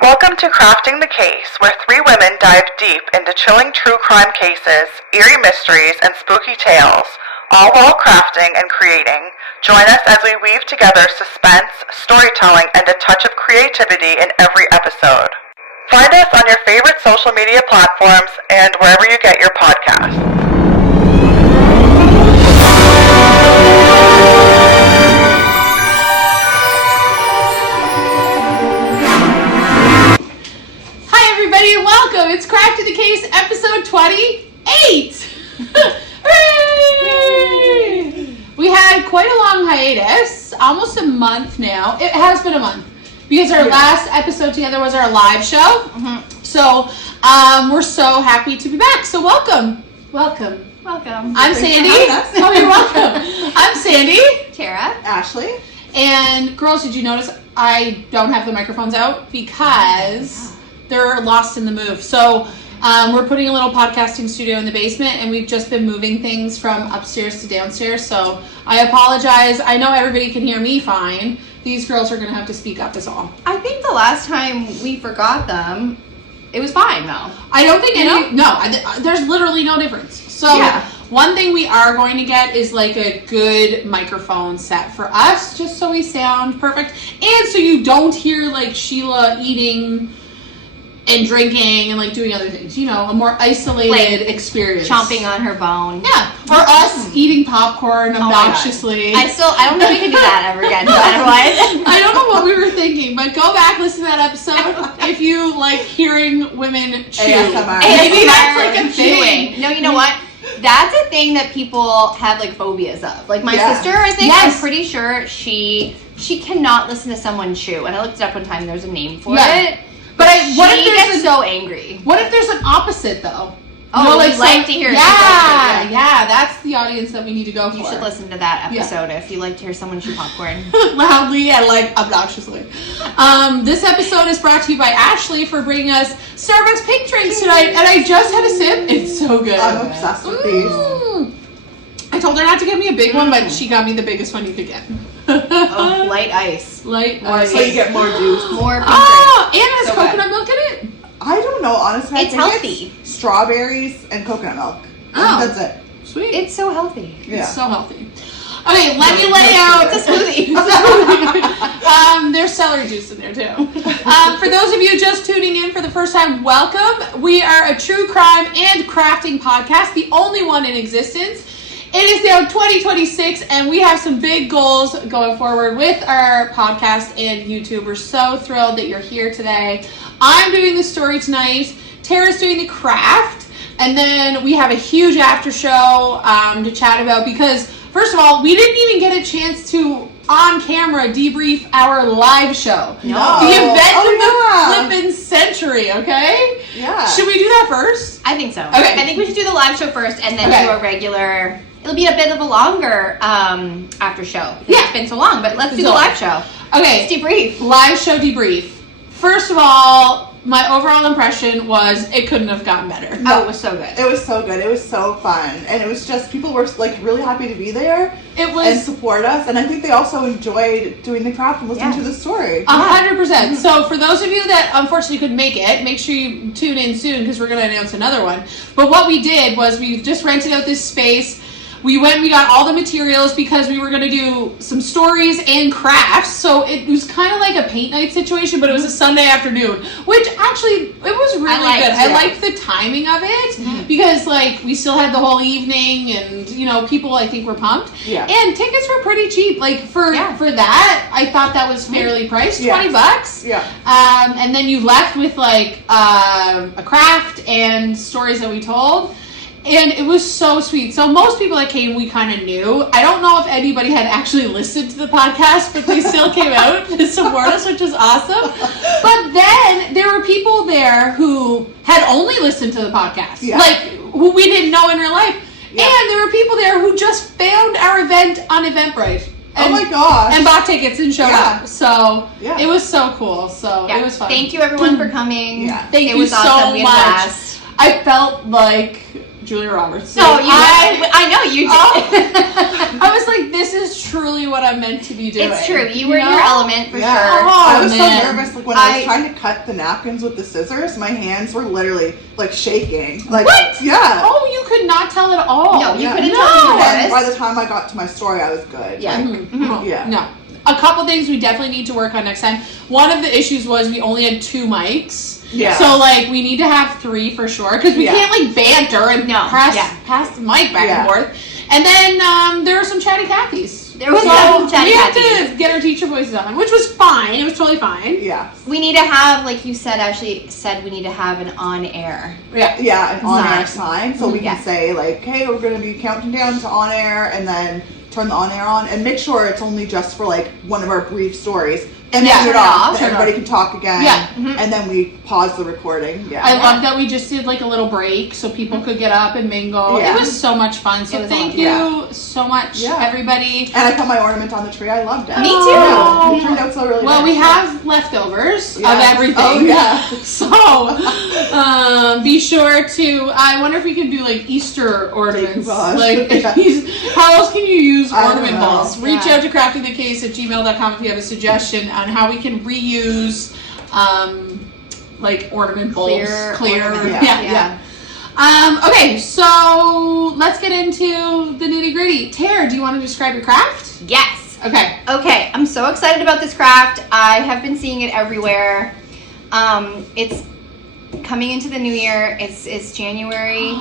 Welcome to Crafting the Case, where three women dive deep into chilling true crime cases, eerie mysteries, and spooky tales, all while crafting and creating. Join us as we weave together suspense, storytelling, and a touch of creativity in every episode. Find us on your favorite social media platforms and wherever you get your podcasts. Welcome! It's Crafting the Case, episode 28! Hooray! We had quite a long hiatus, almost a month now. It has been a month, because our last episode together was our live show. So, we're so happy to be back. So, welcome. Welcome. I'm Sandy. Oh, you're welcome. I'm Sandy. Tara. Ashley. And, girls, did you notice I don't have the microphones out? Because they're lost in the move. So we're putting a little podcasting studio in the basement, and we've just been moving things from upstairs to downstairs. So I apologize. I know everybody can hear me fine. These girls are going to have to speak up is all. I think the last time we forgot them, it was fine though. I don't think there's literally no difference. So one thing we are going to get is like a good microphone set for us, just so we sound perfect. And so you don't hear like Sheila eating and drinking and like doing other things, you know, a more isolated experience. Chomping on her bone. Yeah. Or us eating popcorn obnoxiously. I don't think we can do that ever again, no matter what. I don't know what we were thinking, but go back, listen to that episode if you like hearing women chew. ASMR. Maybe that's like a thing. No, you know what? That's a thing that people have like phobias of. Like my sister, I think, I'm pretty sure she cannot listen to someone chew. And I looked it up one time, there's a name for it. But what if gets so angry? What if there's an opposite though? Oh, you know, like to hear. Yeah, that's the audience that we need to go for. You should listen to that episode if you like to hear someone chew popcorn loudly and like obnoxiously. This episode is brought to you by Ashley for bringing us Starbucks pink drinks tonight, and I just had a sip. It's so good. I'm obsessed with these. I told her not to get me a big one, but she got me the biggest one you could get. Light ice. So you get more juice. More pink and it has coconut milk in it? I don't know, honestly. It's healthy. It's strawberries and coconut milk. That's it. Sweet. It's so healthy. Yeah. It's so healthy. Okay, let me lay out. It's a smoothie. There's celery juice in there too. For those of you just tuning in for the first time, welcome. We are a true crime and crafting podcast, the only one in existence. It is now 2026, and we have some big goals going forward with our podcast and YouTube. We're so thrilled that you're here today. I'm doing the story tonight. Tara's doing the craft. And then we have a huge after show to chat about because, first of all, we didn't even get a chance to, on camera, debrief our live show. No. The event of the flippin' century, okay? Yeah. Should we do that first? I think so. Okay. I think we should do the live show first and then do a regular... It'll be a bit of a longer after show. It's been so long, but let's do the live show. Okay. Let's debrief. Live show debrief. First of all, my overall impression was it couldn't have gotten better. Oh, it was so good. It was so good. It was so fun. And it was just, people were like really happy to be there and support us. And I think they also enjoyed doing the craft and listening to the story. 100%. So for those of you that unfortunately couldn't make it, make sure you tune in soon because we're going to announce another one. But what we did was we just rented out this space. We got all the materials because we were going to do some stories and crafts. So it was kind of like a paint night situation, but it was a Sunday afternoon, which actually, it was really good. I liked the timing of it because like we still had the whole evening and, you know, people I think were pumped. Yeah. And tickets were pretty cheap. Like for that, I thought that was fairly priced, $20. Yeah. And then you left with like a craft and stories that we told. And it was so sweet. So most people that came, we kind of knew. I don't know if anybody had actually listened to the podcast, but they still came out to support us, which was awesome. But then there were people there who had only listened to the podcast, like who we didn't know in real life. Yeah. And there were people there who just found our event on Eventbrite. Oh my gosh. And bought tickets and showed up. So it was so cool. So it was fun. Thank you everyone for coming. Thank you so much. I felt like Julia Roberts. No, I know you did. I was like, this is truly what I'm meant to be doing. It's true. You were in your element for sure. I was so nervous. Like when I was trying to cut the napkins with the scissors, my hands were literally like shaking. Like, what? Yeah. Oh, you could not tell at all. No, you couldn't tell you were nervous. And by the time I got to my story, I was good. Yeah. Like, yeah. No. A couple things we definitely need to work on next time. One of the issues was we only had 2 mics. Yeah. So, like, we need to have 3 for sure. Because we can't, like, banter and pass the mic back and forth. And then there were some chatty Cathy's. There was some chatty Cathy's. We had to get our teacher voices on, which was fine. It was totally fine. Yeah. We need to have, like you said, Ashley said, we need to have an on-air. Yeah, an on-air sign. So we can say, like, hey, we're going to be counting down to on-air, and then turn the on-air on, and make sure it's only just for, like, one of our brief stories. And turn it off. Everybody can talk again. Yeah. And then we pause the recording. Yeah. I love that we just did like a little break so people could get up and mingle. Yeah. It was so much fun. So thank you so much, everybody. And I put my ornament on the tree. I loved it. Me too. Yeah. It turned out so really well, nice. we have leftovers of everything. Oh, yeah. So be sure to, I wonder if we can do like Easter ornaments. Like, how else can you use ornament balls? Reach out to craftingthecase@gmail.com if you have a suggestion on how we can reuse like ornament bowls. Clear. Okay, so let's get into the nitty gritty. Tara, do you want to describe your craft? Yes. Okay. I'm so excited about this craft. I have been seeing it everywhere. It's coming into the new year. It's January.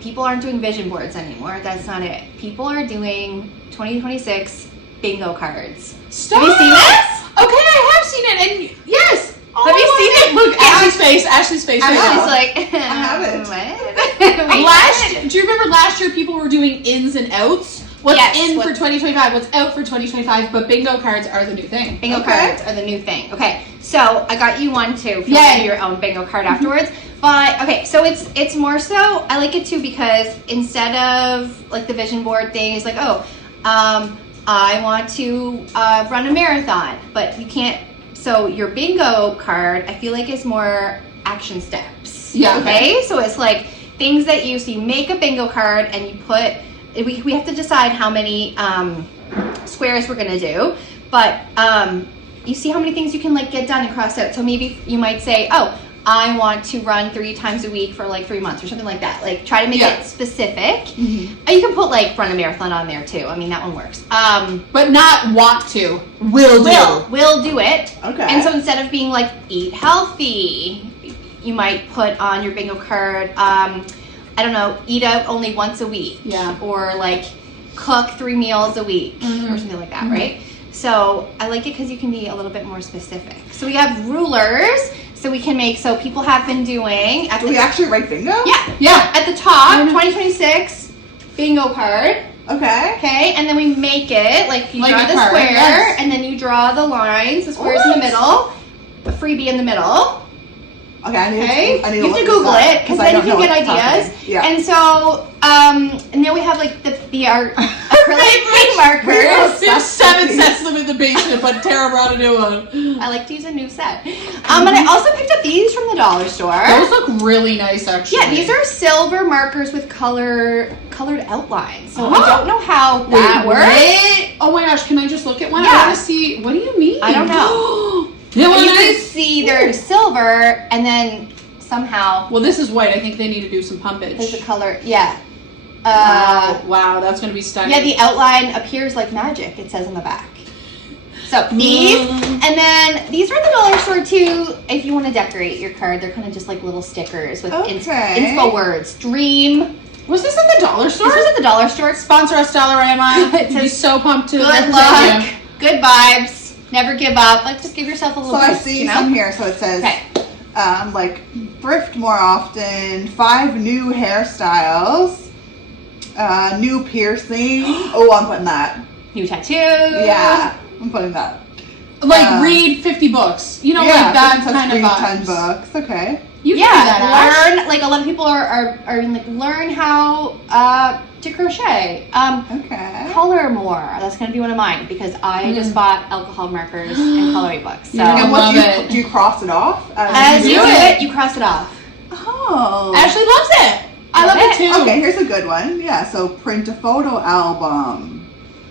People aren't doing vision boards anymore. That's not it. People are doing 2026 bingo cards. Stop. Have you seen this? Okay, I have seen it, and yes. Have you seen it? Look, Ashley's face. Ashley's face. Ashley's like, I haven't. What? Do you remember last year people were doing ins and outs? What's in for 2025? What's out for 2025? But bingo cards are the new thing. Bingo cards are the new thing. Okay, so I got you one too. If you want to do your own bingo card afterwards. But okay, so it's more so. I like it too because instead of like the vision board thing, it's like I want to run a marathon, but you can't. So your bingo card, I feel like, is more action steps. Yeah. Okay. So it's like things that you make a bingo card and you put. We have to decide how many squares we're gonna do, but you see how many things you can like get done and cross out. So maybe you might say, I want to run 3 times a week for like 3 months or something like that. Like try to make it specific. Mm-hmm. You can put like run a marathon on there too. I mean, that one works. But not want to. Will do it. Okay. And so instead of being like eat healthy, you might put on your bingo card, I don't know, eat out only once a week. Yeah. Or like cook 3 meals a week or something like that, right? So I like it because you can be a little bit more specific. So we have rulers. So we can make, so people have been doing. Do we actually write bingo? Yeah. At the top, 2026 bingo card. Okay, and then we make it, like you draw the card, square, and then you draw the lines, the squares in the middle, a freebie in the middle. Okay, I need to you have to Google it, because then you can get ideas. Yeah. And so, and then we have like our acrylic markers. There's 7 sets of them in the basement, but Tara brought a new one. I like to use a new set. And I also picked up these from the dollar store. Those look really nice, actually. Yeah, these are silver markers with colored outlines. So I don't know how that works. Oh my gosh, can I just look at one? Yeah. I want to see. What do you mean? I don't know. You can see they're silver, and then somehow. Well, this is white. I think they need to do some pumpage. There's a color. Yeah. Wow, that's going to be stunning. Yeah, the outline appears like magic, it says on the back. So these, and then these are at the dollar store too. If you want to decorate your card, they're kind of just like little stickers with info words. Dream. Was this at the dollar store? This was at the dollar store. Sponsor us, Dollarama. I'd be so pumped to good luck, good vibes, never give up. Like, just give yourself a little boost, I see some here. So it says, like, thrift more often, 5 new hairstyles, new piercing. Oh, I'm putting that. New tattoo. Yeah, I'm putting that. Like, read 50 books. You know, like that kind of vibes. 10 books. Okay. You can do that, learn. Like, a lot of people are like, learn how to crochet. Color more. That's going to be one of mine because I just bought alcohol markers and coloring books. So and do you cross it off? As you do it, you cross it off. Oh. Oh. Ashley loves it. I love it too. Okay, here's a good one. Yeah, so print a photo album.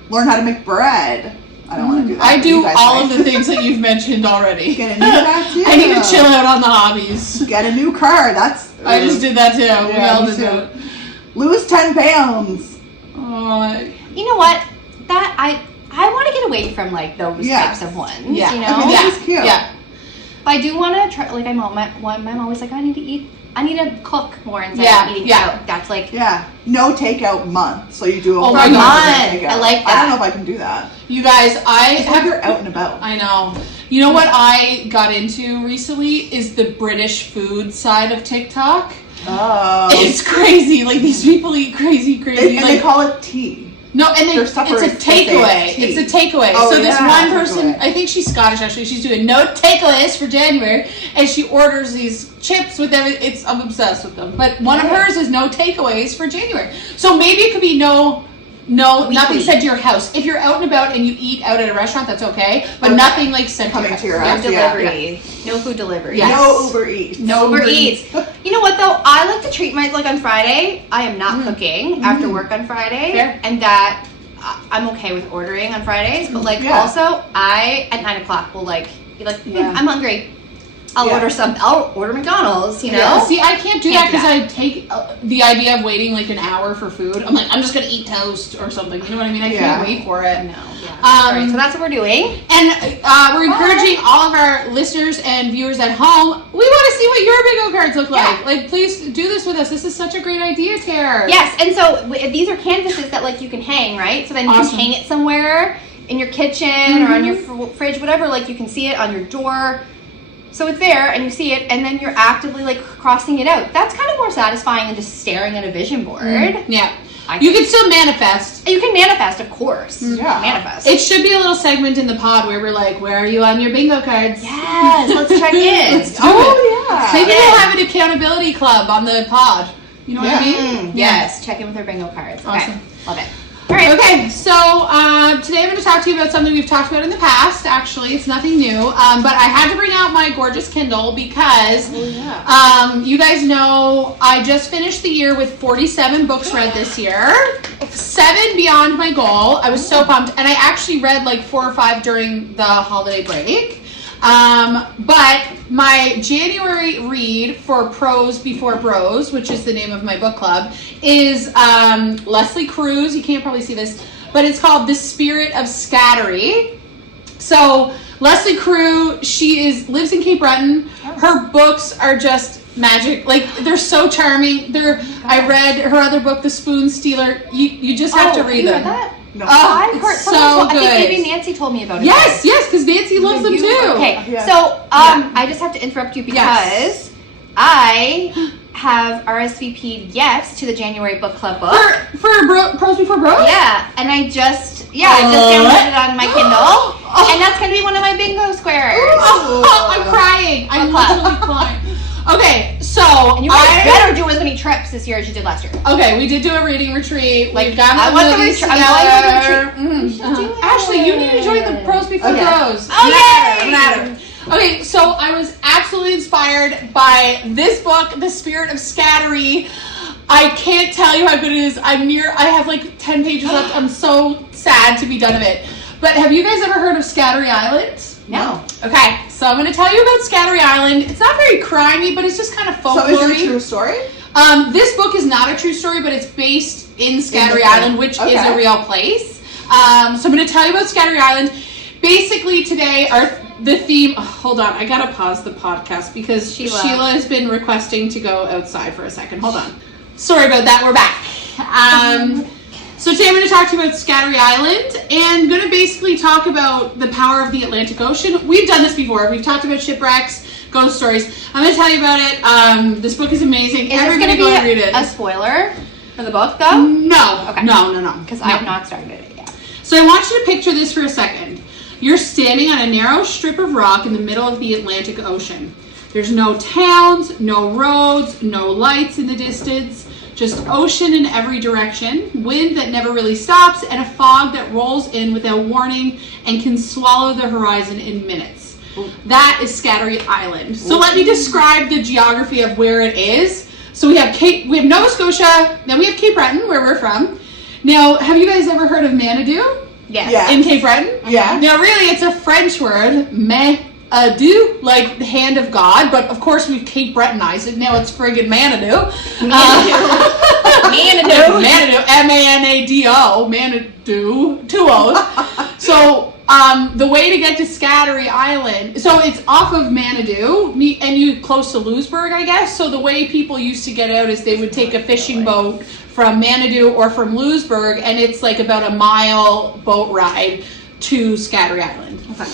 Learn how to make bread. I don't want to do that. I do all of the things that you've mentioned already. Get a new tattoo. I need to chill out on the hobbies. Get a new car. I just did that too. We all did that. Lose 10 pounds. You know what? That I want to get away from like those types of ones. Yeah. You know? Okay, that's cute. Yeah. But I do want to try. Like my mom always like, I need to cook more instead of eating out. That's like no takeout month. So you do a month. I like that. I don't know if I can do that. You guys, you're out and about. I know. You know what I got into recently is the British food side of TikTok. Oh. It's crazy. Like these people eat crazy. And they call it tea. No, and it's a takeaway. It's a takeaway. Oh, so this one person, takeaway. I think she's Scottish actually, she's doing no takeaways for January, and she orders these chips with everything. I'm obsessed with them. But one of hers is no takeaways for January. So maybe it could be nothing sent to your house. If you're out and about and you eat out at a restaurant, that's okay. But nothing like sent coming to your house. Delivery. No food delivery. Yes. No Uber Eats. No Uber Eats. You know what though? I like to treat myself like on Friday. I am not cooking after work on Friday, and that I'm okay with ordering on Fridays. But like also, I at 9 o'clock will be like, I'm hungry. I'll order McDonald's, you know? Yeah. See, I can't do that because I take the idea of waiting like an hour for food. I'm like, I'm just going to eat toast or something. You know what I mean? I can't wait for it. No. Yeah. All right, so that's what we're doing. And we're encouraging all of our listeners and viewers at home, we want to see what your bingo cards look like. Like, please do this with us. This is such a great idea, Tara. Yes, and so these are canvases that like you can hang, right? So then you can hang it somewhere in your kitchen or on your fridge, whatever. Like you can see it on your door. So it's there and you see it and then you're actively like crossing it out. That's kind of more satisfying than just staring at a vision board. Yeah. You can still manifest. You can manifest, of course. Yeah. Manifest. It should be a little segment in the pod where we're like, where are you on your bingo cards? Yes, let's check in. Let's do it. Maybe we'll have an accountability club on the pod. You know what I mean? Yes, check in with our bingo cards. Okay. Awesome. Love it. All right. Okay, so today I'm going to talk to you about something we've talked about in the past. Actually, it's nothing new, but I had to bring out my gorgeous Kindle because you guys know I just finished the year with 47 books read this year, 7 beyond my goal. I was so pumped, and I actually read like 4 or 5 during the holiday break. But my January read for Pros Before Bros, which is the name of my book club, is Leslie Cruz. You can't probably see this, but it's called The Spirit of Scatarie. So Leslie Cruz, she lives in Cape Breton. Her books are just magic. Like they're so charming. I read her other book, The Spoon Stealer. You just have to read them. Read that? No. I've heard so I good. think maybe Nancy told me about it. Yes, because Nancy loves them too. Okay, so I just have to interrupt you because I have RSVP'd yes to the January book club book. For Pros Before Bros? Yeah, and I just downloaded it on my Kindle, and that's gonna be one of my bingo squares. I'm crying. I'm literally crying. Okay, so and you guys better do as many trips this year as you did last year. Okay, we did do a reading retreat. Like, We've got I want the retreat. We should do it. Ashley, you need to join the Pros Before Bros. Okay. Okay, so I was absolutely inspired by this book, The Spirit of Scatarie. I can't tell you how good it is. I have like 10 pages left. I'm so sad to be done with it. But have you guys ever heard of Scatarie Island? No. Okay, so I'm going to tell you about Scatarie Island. It's not very crimey, but it's just kind of folklore. So is it a true story? This book is not a true story, but it's based in Scatarie Island, which is a real place. So I'm going to tell you about Scatarie Island. Basically, today, the theme... Oh, hold on, I got to pause the podcast because Sheila has been requesting to go outside for a second. Hold on. Sorry about that, we're back. So today I'm going to talk to you about Scatarie Island and going to basically talk about the power of the Atlantic Ocean. We've done this before. We've talked about shipwrecks, ghost stories. I'm going to tell you about it. This book is amazing. Everybody go and read it. A spoiler for the book, though? No. Okay. No. Because I have not started it yet. So I want you to picture this for a second. You're standing on a narrow strip of rock in the middle of the Atlantic Ocean. There's no towns, no roads, no lights in the distance. Just ocean in every direction, wind that never really stops, and a fog that rolls in without warning and can swallow the horizon in minutes. That is Scatarie Island. So let me describe the geography of where it is. So we have Nova Scotia, then we have Cape Breton, where we're from. Now, have you guys ever heard of Manitou? Yes. In Cape Breton? Yeah. Now, really, it's a French word, Manitou, like the hand of God, but of course we've Cape Bretonized it. Now it's friggin' Manitou. Manitou. Manitou, M-A-N-A-D-O, Manitou, 2 O's. So, the way to get to Scatarie Island, so it's off of Manitou, and you close to Louisbourg, I guess. So the way people used to get out is they would take a fishing boat from Manitou or from Louisbourg, and it's like about a mile boat ride to Scatarie Island. Okay.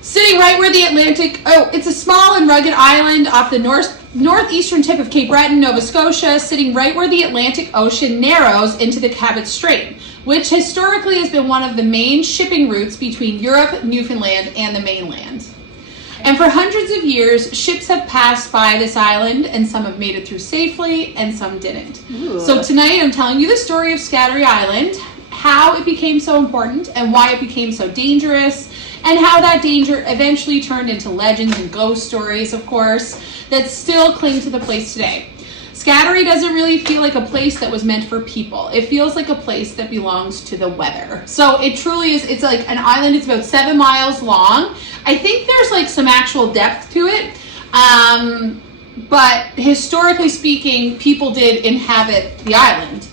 Sitting right where the Atlantic, it's a small and rugged island off the northeastern tip of Cape Breton, Nova Scotia, sitting right where the Atlantic Ocean narrows into the Cabot Strait, which historically has been one of the main shipping routes between Europe, Newfoundland, and the mainland. And for hundreds of years, ships have passed by this island, and some have made it through safely, and some didn't. Ooh. So tonight I'm telling you the story of Scatarie Island, how it became so important, and why it became so dangerous, and how that danger eventually turned into legends and ghost stories, of course, that still cling to the place today. Scatarie doesn't really feel like a place that was meant for people. It feels like a place that belongs to the weather. So it truly is, it's like an island, it's about 7 miles long. I think there's like some actual depth to it. But historically speaking, people did inhabit the island.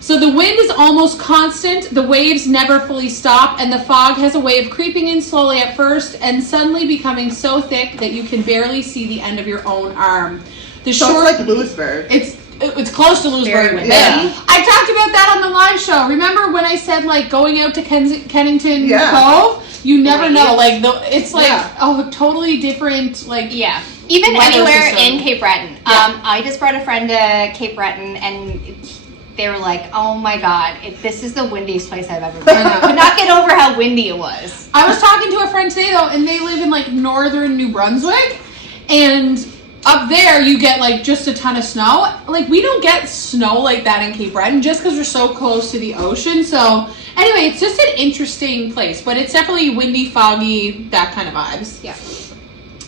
So the wind is almost constant, the waves never fully stop, and the fog has a way of creeping in slowly at first and suddenly becoming so thick that you can barely see the end of your own arm. It's like Louisbourg. It's close to Louisbourg. Yeah. I talked about that on the live show. Remember when I said like going out to Kennington Cove? You never know. Like it's like a totally different like Even anywhere system. in Cape Breton. Yeah. I just brought a friend to Cape Breton and they were like, "Oh my God, this is the windiest place I've ever been." I could not get over how windy it was. I was talking to a friend today though, and they live in like northern New Brunswick, and up there you get like just a ton of snow. Like we don't get snow like that in Cape Breton just because we're so close to the ocean. So anyway, it's just an interesting place, but it's definitely windy, foggy, that kind of vibes. Yeah.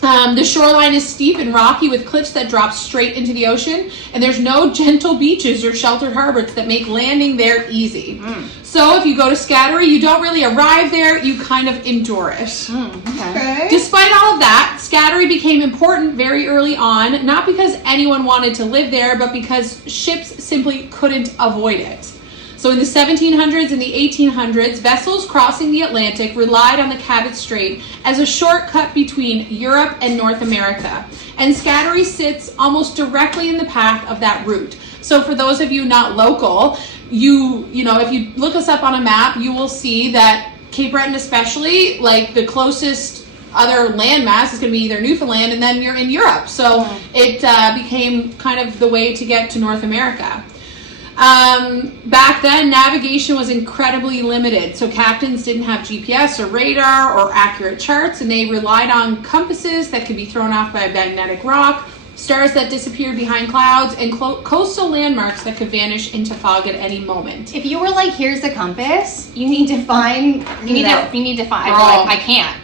The shoreline is steep and rocky with cliffs that drop straight into the ocean, and there's no gentle beaches or sheltered harbors that make landing there easy. So if you go to Scatarie, you don't really arrive there, you kind of endure it. Okay. Despite all of that, Scatarie became important very early on, not because anyone wanted to live there, but because ships simply couldn't avoid it. So in the 1700s and the 1800s, vessels crossing the Atlantic relied on the Cabot Strait as a shortcut between Europe and North America. And Scatarie sits almost directly in the path of that route. So for those of you not local, you know, if you look us up on a map, you will see that Cape Breton especially, like the closest other landmass is going to be either Newfoundland and then you're in Europe. So it became kind of the way to get to North America. Back then, navigation was incredibly limited, so captains didn't have GPS or radar or accurate charts, and they relied on compasses that could be thrown off by a magnetic rock, stars that disappeared behind clouds, and coastal landmarks that could vanish into fog at any moment. If you were like, "Here's the compass," you need to find. You need to find. Like, I can't.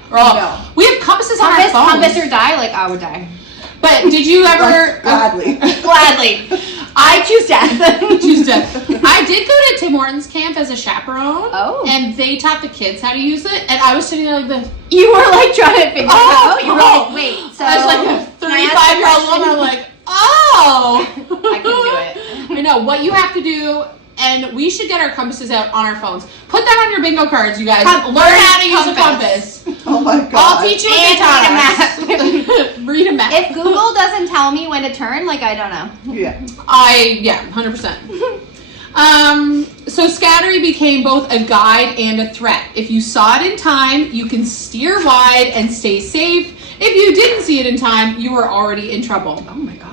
We have compasses on our phones. Compass or die. Like I would die. But did you ever Gladly. I choose death. I did go to Tim Hortons camp as a chaperone. Oh. And they taught the kids how to use it. And I was sitting there like this. You were like trying to figure it out. You were like, wait. So I was like a 35-year-old woman. I'm like, oh. I couldn't do it. I know. What you have to do, and we should get our compasses out on our phones. Put that on your bingo cards, you guys. Learn how to use a compass. Oh my God. I'll teach you and read a map. If Google doesn't tell me when to turn, like I don't know. Yeah. 100%. So Scatarie became both a guide and a threat. If you saw it in time, you can steer wide and stay safe. If you didn't see it in time, you were already in trouble. Oh my God.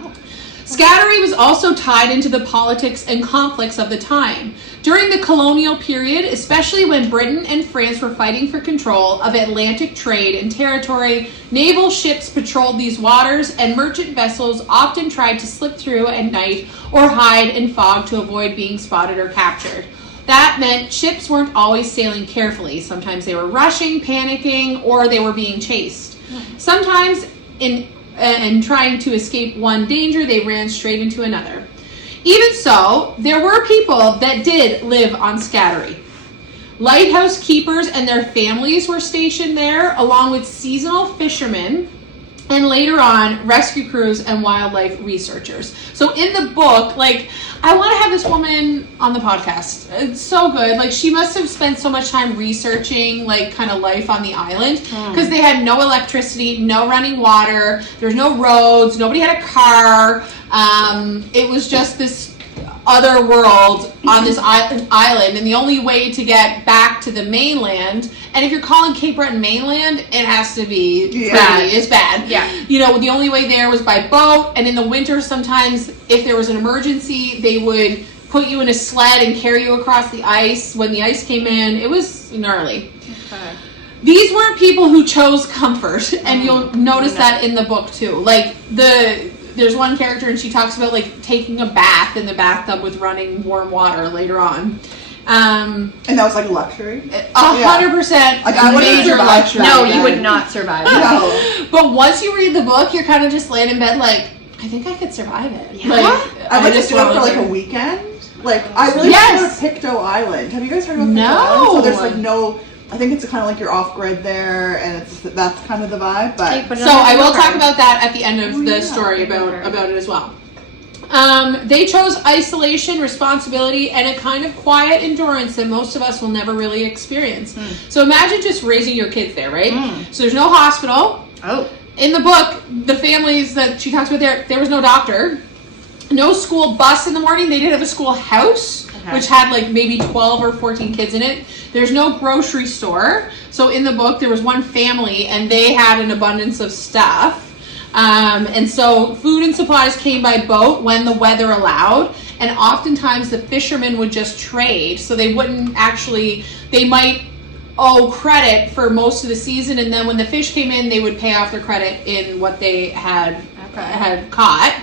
Scatarie was also tied into the politics and conflicts of the time. During the colonial period, especially when Britain and France were fighting for control of Atlantic trade and territory, naval ships patrolled these waters, and merchant vessels often tried to slip through at night or hide in fog to avoid being spotted or captured. That meant ships weren't always sailing carefully. Sometimes they were rushing, panicking, or they were being chased. Sometimes in and trying to escape one danger, they ran straight into another. Even so, there were people that did live on Scatarie. Lighthouse keepers and their families were stationed there, along with seasonal fishermen, and later on, rescue crews and wildlife researchers. So in the book, like, I want to have this woman on the podcast. It's so good. Like, she must have spent so much time researching, like, kind of life on the island, because they had no electricity, no running water, there's no roads, nobody had a car. It was just this other world on this island, and the only way to get back to the mainland, and if you're calling Cape Breton mainland, it has to be bad. It's bad. Yeah. You know, the only way there was by boat, and in the winter sometimes if there was an emergency, they would put you in a sled and carry you across the ice when the ice came in. It was gnarly. Okay. These weren't people who chose comfort, and you'll notice that in the book too. Like, there's one character and she talks about, like, taking a bath in the bathtub with running warm water later on. And that was like a luxury? 100%. Like, I wouldn't major survive luxury. No, you would not survive. No. But once you read the book, you're kind of just laying in bed like, I think I could survive it. Yeah. Like, I would just do it for wanna like live a weekend. Like, I really want to go to Pictou Island. Have you guys heard about Pictou No. Island? So there's like no, I think it's kind of like you're off grid there, and that's kind of the vibe. But So I will talk about that at the end of the story about it as well. They chose isolation, responsibility, and a kind of quiet endurance that most of us will never really experience. So imagine just raising your kids there, right? So there's no hospital. Oh. In the book, the families that she talks about there was no doctor, no school bus in the morning. They did have a school house, which had like maybe 12 or 14 kids in it. There's no grocery store. So in the book, there was one family and they had an abundance of stuff. And so food and supplies came by boat when the weather allowed. And oftentimes the fishermen would just trade. So they wouldn't actually, they might owe credit for most of the season. And then when the fish came in, they would pay off their credit in what they had caught.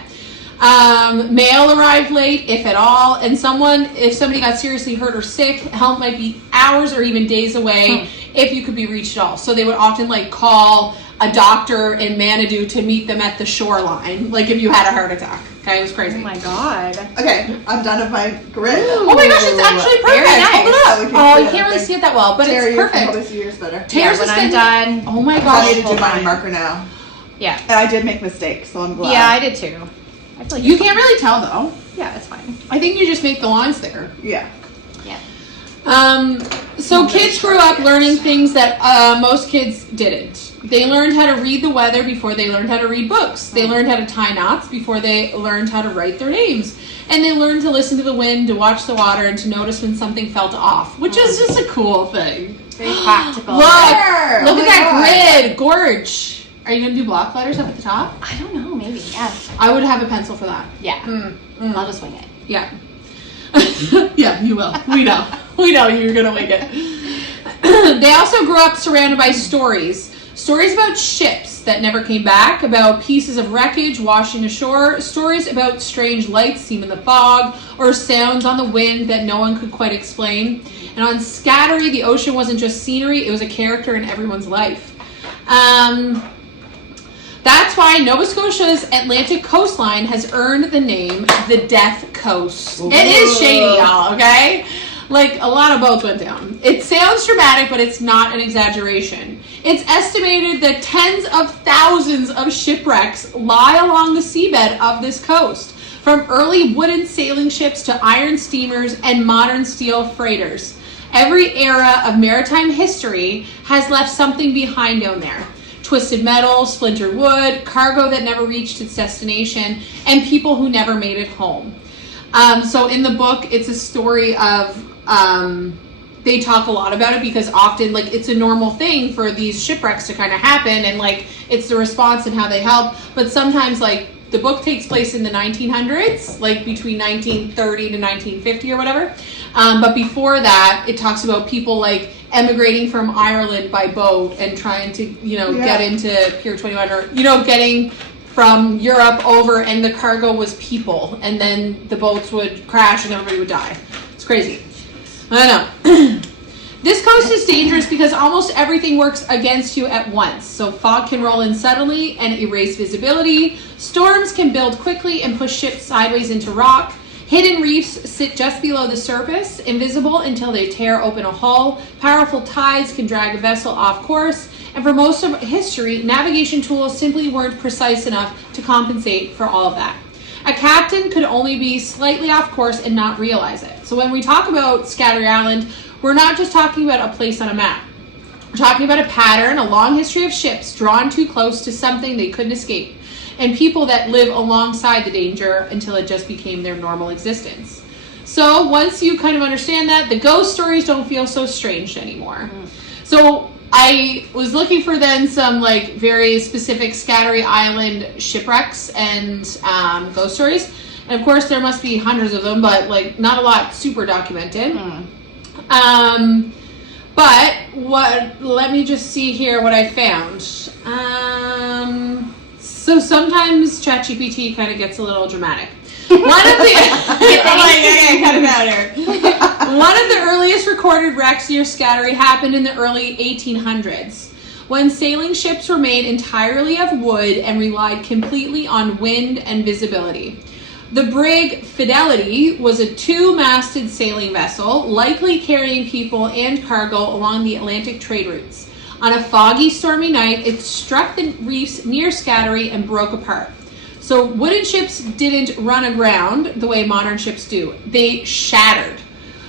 Mail arrived late, if at all, and if somebody got seriously hurt or sick, help might be hours or even days away if you could be reached at all. So they would often like call a doctor in Manitou to meet them at the shoreline, like if you had a heart attack. Okay, it was crazy. Oh my god. okay, I'm done with my grid. Oh my gosh, it's actually perfect. Very nice. Hold it up. We can Oh, see you it, can't I really think. see it that well, but Terry, it's you can perfect. probably see yours better. Taylor's when I'm just done. Oh my I gosh. need to do hold my on. marker now. Yeah. And I did make mistakes, so I'm glad. Yeah, I did too. I feel like You can't really tell though. Yeah, it's fine. I think you just make the lines thicker. Yeah. Yeah. So kids grew up learning things that most kids didn't. They learned how to read the weather before they learned how to read books. They learned how to tie knots before they learned how to write their names. And they learned to listen to the wind, to watch the water, and to notice when something felt off, which is just a cool thing. Very practical. Look There! at Oh my that grid. Gorge. Are you going to do block letters up at the top? I don't know, maybe. Yeah. I would have a pencil for that. Yeah. I'll just wing it. Yeah. Yeah, you will. We know. We know you're going to wing it. They also grew up surrounded by stories. Stories about ships that never came back, about pieces of wreckage washing ashore, stories about strange lights seen in the fog, or sounds on the wind that no one could quite explain. And on Scatarie, the ocean wasn't just scenery, it was a character in everyone's life. That's why Nova Scotia's Atlantic coastline has earned the name the Death Coast. It is shady, y'all, okay? Like, a lot of boats went down. It sounds dramatic, but it's not an exaggeration. It's estimated that tens of thousands of shipwrecks lie along the seabed of this coast, from early wooden sailing ships to iron steamers and modern steel freighters. Every era of maritime history has left something behind down there. Twisted metal, splintered wood, cargo that never reached its destination, and people who never made it home. So in the book, it's a story of, they talk a lot about it because often, like, it's a normal thing for these shipwrecks to kind of happen, and, like, it's the response and how they help. But sometimes, like, the book takes place in the 1900s, like between 1930 to 1950 or whatever. But before that, it talks about people, like, emigrating from Ireland by boat and trying to, get into Pier 21, or, getting from Europe over, and the cargo was people, and then the boats would crash and everybody would die. It's crazy. I know. This coast is dangerous because almost everything works against you at once. So fog can roll in suddenly and erase visibility. Storms can build quickly and push ships sideways into rock. Hidden reefs sit just below the surface, invisible until they tear open a hull. Powerful tides can drag a vessel off course. And for most of history, navigation tools simply weren't precise enough to compensate for all of that. A captain could only be slightly off course and not realize it. So when we talk about Scatarie Island, we're not just talking about a place on a map. We're talking about a pattern, a long history of ships drawn too close to something they couldn't escape, and people that live alongside the danger until it just became their normal existence. So once you kind of understand that, the ghost stories don't feel so strange anymore. So I was looking for then some like very specific Scatarie Island shipwrecks and ghost stories. And of course there must be hundreds of them, but like not a lot super documented. But let me just see here what I found. So sometimes ChatGPT kind of gets a little dramatic. One of the earliest recorded wrecks near Scatarie happened in the early 1800s, when sailing ships were made entirely of wood and relied completely on wind and visibility. The brig Fidelity was a 2-masted sailing vessel, likely carrying people and cargo along the Atlantic trade routes. On a foggy, stormy night, it struck the reefs near Scatarie and broke apart. So wooden ships didn't run aground the way modern ships do. They shattered.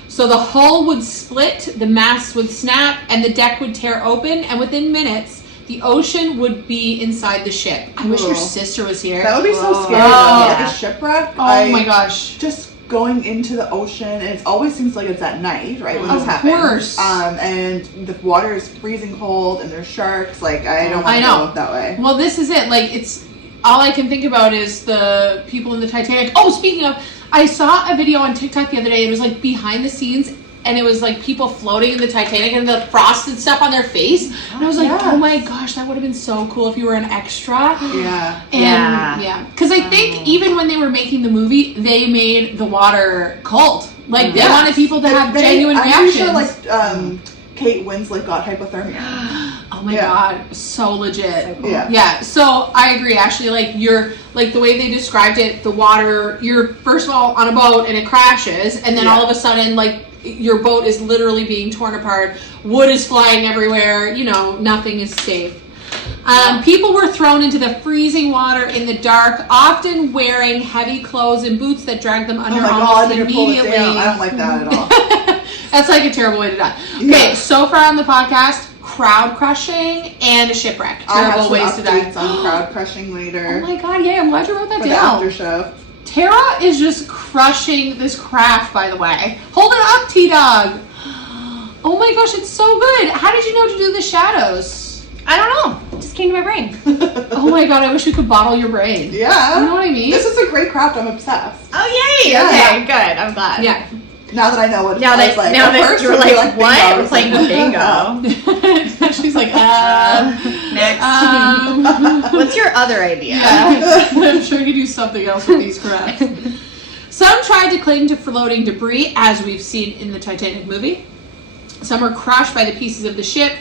So the hull would split, the masts would snap, and the deck would tear open, and within minutes, the ocean would be inside the ship. I wish your sister was here. That would be so scary. Like a shipwreck. Oh my gosh. Just going into the ocean, and it always seems like it's at night, right, when this happens. Of course. And the water is freezing cold, and there's sharks. Like, I don't want to go that way. Well, this is it. Like, it's all I can think about is the people in the Titanic. Oh, speaking of, I saw a video on TikTok the other day. It was like behind the scenes, and it was like people floating in the Titanic and the frosted stuff on their face. And I was like, oh my gosh, that would have been so cool if you were an extra. Yeah. And because I think even when they were making the movie, they made the water cold. Like they wanted people to have genuine reactions. I'm pretty sure Kate Winslet got hypothermia. Oh my god, so legit. So cool. Yeah, so I agree, Ashley. Like you're like the way they described it, the water, you're first of all on a boat and it crashes, and then all of a sudden like your boat is literally being torn apart, wood is flying everywhere, you know, nothing is safe. People were thrown into the freezing water in the dark, often wearing heavy clothes and boots that dragged them under almost immediately. I don't like that at all. That's like a terrible way to die. Okay, so far on the podcast, crowd crushing and a shipwreck. Terrible ways to die. On crowd crushing later. Oh my god, yeah, I'm glad you wrote that down. The after show. Tara is just crushing this craft, by the way. Hold it up, T-Dog. Oh my gosh, it's so good. How did you know to do the shadows? I don't know. It just came to my brain. Oh my god, I wish we could bottle your brain. Yeah. You know what I mean? This is a great craft. I'm obsessed. Oh, yay. Yeah. Okay, good. I'm glad. Yeah. Now that I know what it's Now that you're like, what? bingo, We're playing bingo. She's like, Next. What's your other idea? Yeah. I'm sure you do something else with these crafts. Some tried to cling to floating debris, as we've seen in the Titanic movie. Some were crushed by the pieces of the ship.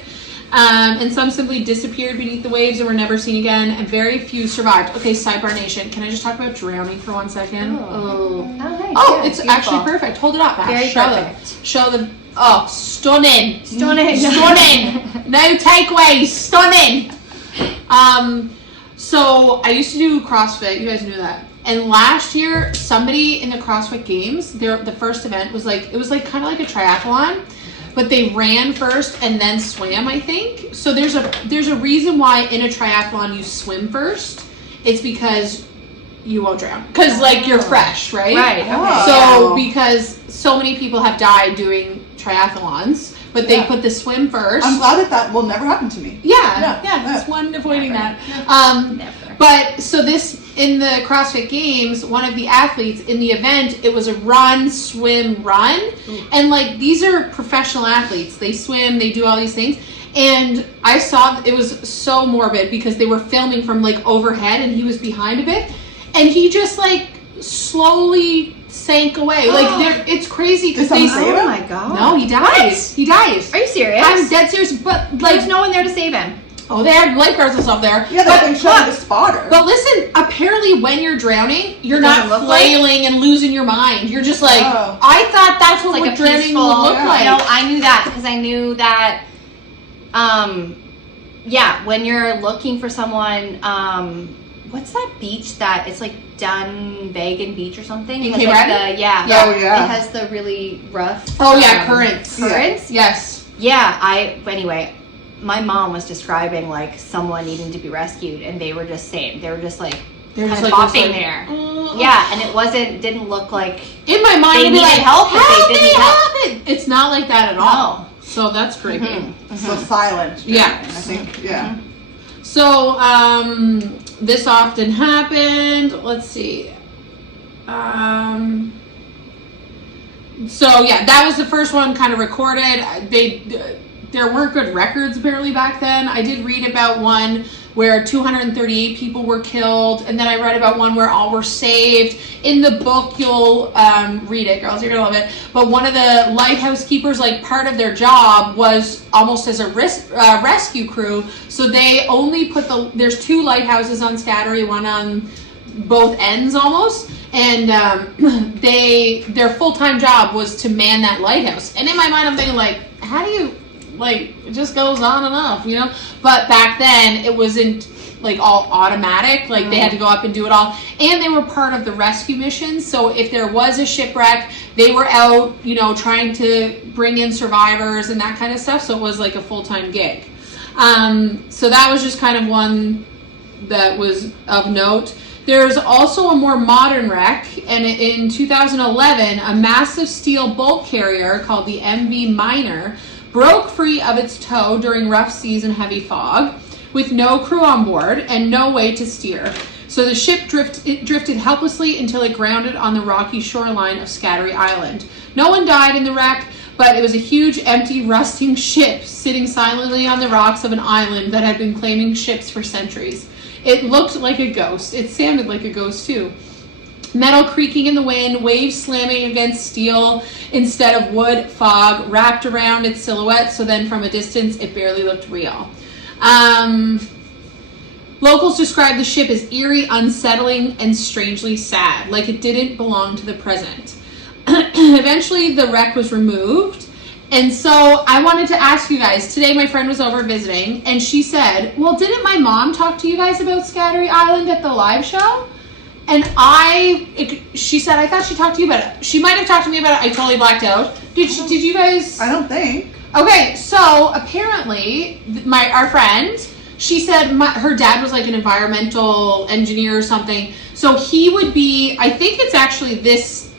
And some simply disappeared beneath the waves and were never seen again, and very few survived. Okay, Sidebar Nation, can I just talk about drowning for 1 second? Oh, nice. Oh, Yeah, it's beautiful. actually perfect. Hold it up, Ash. Very perfect. Show the. Oh, stunning. Stunning. Stunning. No takeaways. Stunning. So I used to do CrossFit. You guys knew that. And last year, somebody in the CrossFit Games, the first event was like, it was like kind of like a triathlon. But they ran first and then swam, I think. So there's a reason why in a triathlon you swim first. It's because you won't drown. Because like you're fresh, right? Right. Okay. So because so many people have died doing triathlons, but they put the swim first. I'm glad that will never happen to me. Yeah. That's one avoiding that. Never. But so this in the CrossFit Games, one of the athletes in the event, it was a run, swim, run. And like these are professional athletes. They swim, they do all these things. And I saw it was so morbid because they were filming from like overhead and he was behind a bit. And he just like slowly sank away. Like, it's crazy because they save him? Oh my god. No, he dies. He dies. Are you serious? I'm dead serious. But like, there's no one there to save him. Oh, they had lifeguards and stuff there. Yeah, they showed the spotter. But listen, apparently when you're drowning, you're not flailing and losing your mind. You're just like, I thought that's what like drowning would look like. No, I knew that because I knew that, when you're looking for someone, what's that beach that, it's like Dunvegan Beach or something? In It has Cape like Breton? the, yeah. Oh, yeah. It has the really rough. Oh, yeah, currents. Currents? Yes. Yeah, anyway, my mom was describing like someone needing to be rescued, and they were just saying, they were just like, They're kind just of like, bopping there. Yeah, and it didn't look like in my mind, they needed help, but they didn't need help. It's not like that at all. So that's creepy. So silent. Yeah. I think. Yeah. So this often happened. Let's see. So yeah, that was the first one kind of recorded. There weren't good records apparently back then. I did read about one where 238 people were killed, and then I read about one where all were saved. In the book, you'll read it, girls, you're gonna love it. But one of the lighthouse keepers, like, part of their job was almost as a rescue crew. So they only put there's 2 lighthouses on Scatarie, one on both ends almost. And their full-time job was to man that lighthouse. And in my mind, I'm thinking, like, how do you, like, it just goes on and off, you know? But back then, it wasn't, like, all automatic. Like, they had to go up and do it all. And they were part of the rescue missions. So if there was a shipwreck, they were out, you know, trying to bring in survivors and that kind of stuff. So it was, like, a full-time gig. So that was just kind of one that was of note. There's also a more modern wreck, and in 2011, a massive steel bulk carrier called the MV Minor broke free of its tow during rough seas and heavy fog, with no crew on board and no way to steer. So the ship drifted helplessly until it grounded on the rocky shoreline of Scatarie Island. No one died in the wreck, but it was a huge, empty, rusting ship sitting silently on the rocks of an island that had been claiming ships for centuries. It looked like a ghost. It sounded like a ghost too. Metal creaking in the wind, waves slamming against steel instead of wood, fog wrapped around its silhouette, so then from a distance it barely looked real. Locals described the ship as eerie, unsettling, and strangely sad, like it didn't belong to the present. Eventually the wreck was removed. And so I wanted to ask you guys, today my friend was over visiting, and she said, well, didn't my mom talk to you guys about Scatarie Island at the live show? And she said, I thought she talked to you about it. She might have talked to me about it. I totally blacked out. Did you guys? I don't think. Okay, so apparently our friend, she said her dad was like an environmental engineer or something. So he would be, I think it's actually this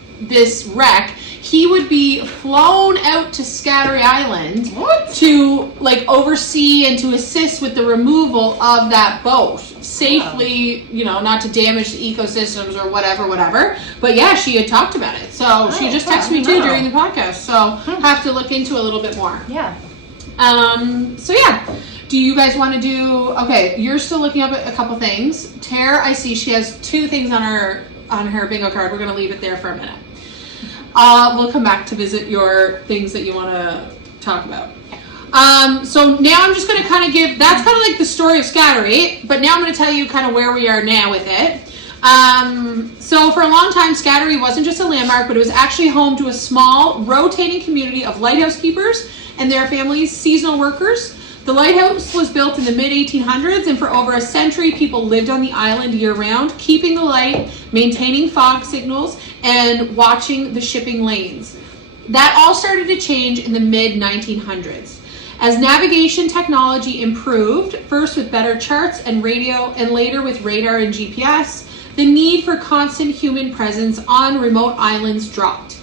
wreck, he would be flown out to Scatarie Island to like oversee and to assist with the removal of that boat safely, you know, not to damage the ecosystems or whatever. But yeah, she had talked about it. So she just texted me too during the podcast. So have to look into a little bit more. Yeah. So yeah. Do you guys want to do, okay, you're still looking up a couple things. Tara, I see she has 2 things on her bingo card. We're going to leave it there for a minute. We'll come back to visit your things that you want to talk about. So now I'm just going to kind of that's kind of like the story of Scatarie, but now I'm going to tell you kind of where we are now with it. So for a long time, Scatarie wasn't just a landmark, but it was actually home to a small, rotating community of lighthouse keepers and their families, seasonal workers. The lighthouse was built in the mid-1800s, and for over a century, people lived on the island year-round, keeping the light, maintaining fog signals, and watching the shipping lanes. That all started to change in the mid-1900s. As navigation technology improved, first with better charts and radio, and later with radar and GPS, the need for constant human presence on remote islands dropped.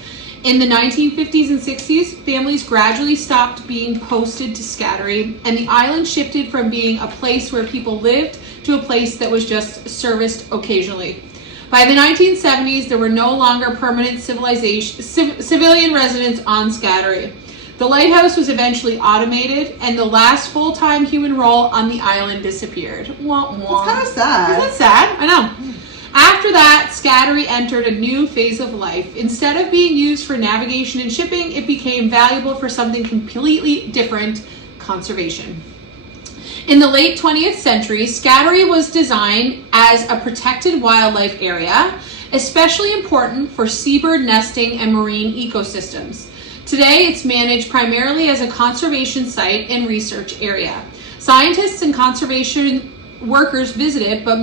In the 1950s and 60s, families gradually stopped being posted to Scatarie, and the island shifted from being a place where people lived to a place that was just serviced occasionally. By the 1970s, there were no longer permanent civilian residents on Scatarie. The lighthouse was eventually automated, and the last full-time human role on the island disappeared. Wah, wah. It's kind of sad. Isn't that sad? I know. After that, Scatarie entered a new phase of life. Instead of being used for navigation and shipping, it became valuable for something completely different, conservation. In the late 20th century, Scatarie was designed as a protected wildlife area, especially important for seabird nesting and marine ecosystems. Today, it's managed primarily as a conservation site and research area. Scientists and conservation workers visit it, but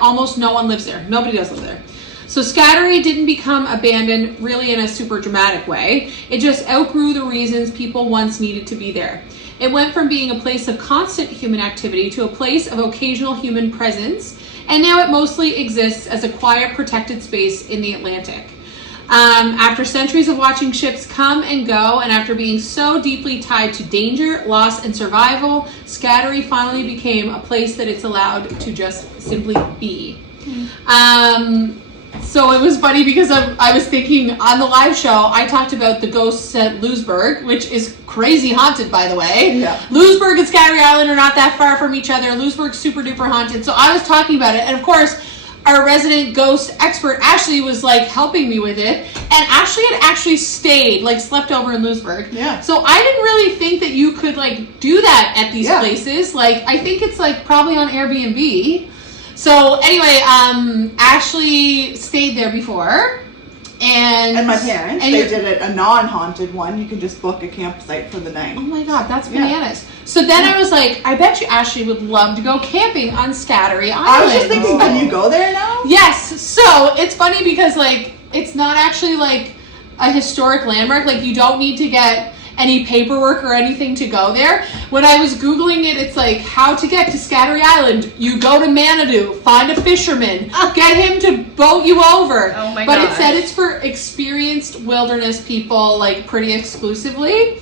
almost no one lives there. Nobody does live there. So Scatarie didn't become abandoned really in a super dramatic way. It just outgrew the reasons people once needed to be there. It went from being a place of constant human activity to a place of occasional human presence, and now it mostly exists as a quiet, protected space in the Atlantic. After centuries of watching ships come and go, and after being so deeply tied to danger, loss, and survival, Scatarie finally became a place that it's allowed to just simply be. So it was funny because I was thinking on the live show, I talked about the ghosts at Louisbourg, which is crazy haunted, by the way. Yeah. Louisbourg and Scatarie Island are not that far from each other. Louisbourg's super duper haunted. So I was talking about it, and of course, our resident ghost expert, Ashley, was like helping me with it. And Ashley had actually stayed, like slept over in Louisbourg. Yeah. So I didn't really think that you could like do that at these places. Like, I think it's like probably on Airbnb. So anyway, Ashley stayed there before. And my parents, they did it a non-haunted one. You can just book a campsite for the night. Oh my God, that's bananas. So then I was like, I bet you Ashley would love to go camping on Scatarie Island. I was just thinking, can you go there now? Yes. So it's funny because like, it's not actually like a historic landmark. Like, you don't need to get any paperwork or anything to go there. When I was Googling it, it's like how to get to Scatarie Island. You go to Manitou, find a fisherman, get him to boat you over. Oh my But gosh. it said it's for experienced wilderness people, like pretty exclusively.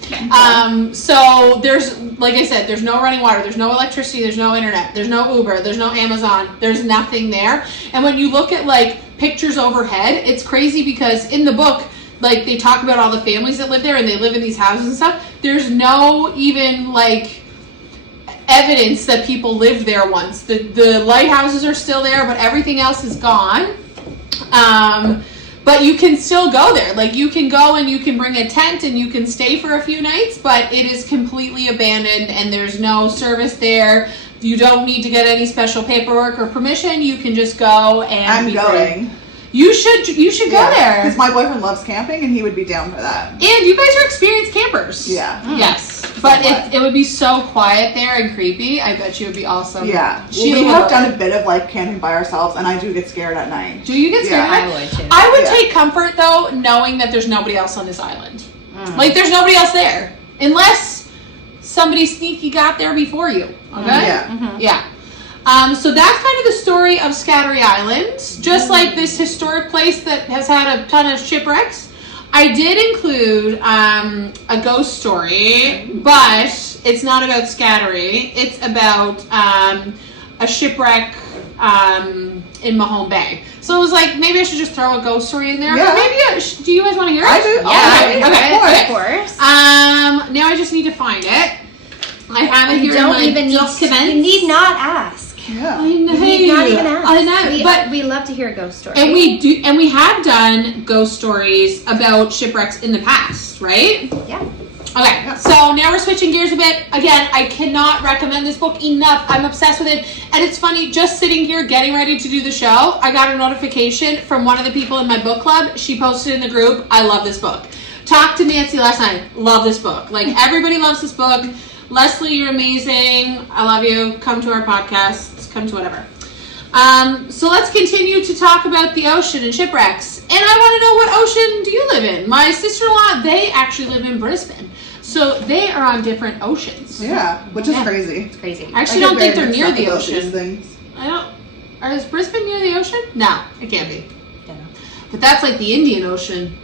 So there's, like I said, there's no running water, there's no electricity, there's no internet, there's no Uber, there's no Amazon, there's nothing there. And when you look at like pictures overhead, it's crazy because in the book, like, they talk about all the families that live there and they live in these houses and stuff. There's no even like evidence that people lived there once. The lighthouses are still there, but everything else is gone. But you can still go there. Like, you can go and you can bring a tent and you can stay for a few nights, but it is completely abandoned and there's no service there. You don't need to get any special paperwork or permission. You can just go and I'm going. You should go there. Because my boyfriend loves camping and he would be down for that. And you guys are experienced campers. Yeah. Yes. But it would be so quiet there and creepy. I bet you it would be awesome. Yeah. We have done a bit of like camping by ourselves, and I do get scared at night. Do you get scared? I would too. I would take comfort though knowing that there's nobody else on this island. Like, there's nobody else there. Unless somebody sneaky got there before you. Okay? Yeah. Yeah. So that's kind of the story of Scatarie Island. Just like this historic place that has had a ton of shipwrecks, I did include a ghost story, but it's not about Scatarie. It's about a shipwreck in Mahone Bay. So it was like, maybe I should just throw a ghost story in there. Yeah. Maybe do you guys want to hear it? I do. Yeah, of course. Now I just need to find it. I have it here You don't in even my documents. You need not ask. Yeah. I know. You need not even ask. I know, but we love to hear a ghost story. and we have done ghost stories about shipwrecks in the past, right? Yeah. Okay, so now we're switching gears a bit. Again, I cannot recommend this book enough. I'm obsessed with it. And it's funny, just sitting here getting ready to do the show, I got a notification from one of the people in my book club. She posted in the group, I love this book. Talked to Nancy last night, love this book. Like, everybody loves this book. Leslie, you're amazing. I love you. Come to our podcasts. Come to whatever. So let's continue to talk about the ocean and shipwrecks. And I want to know, what ocean do you live in? My sister-in-law, they actually live in Brisbane. So they are on different oceans. Yeah, which is crazy. It's crazy. I actually don't think they're near the about these ocean. things. I don't. Is Brisbane near the ocean? No, it can't be. Yeah. But that's like the Indian Ocean.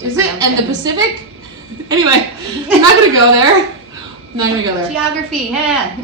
Is it? And the Pacific? Anyway, I'm not going to go there. I'm not going to go there. Geography, yeah.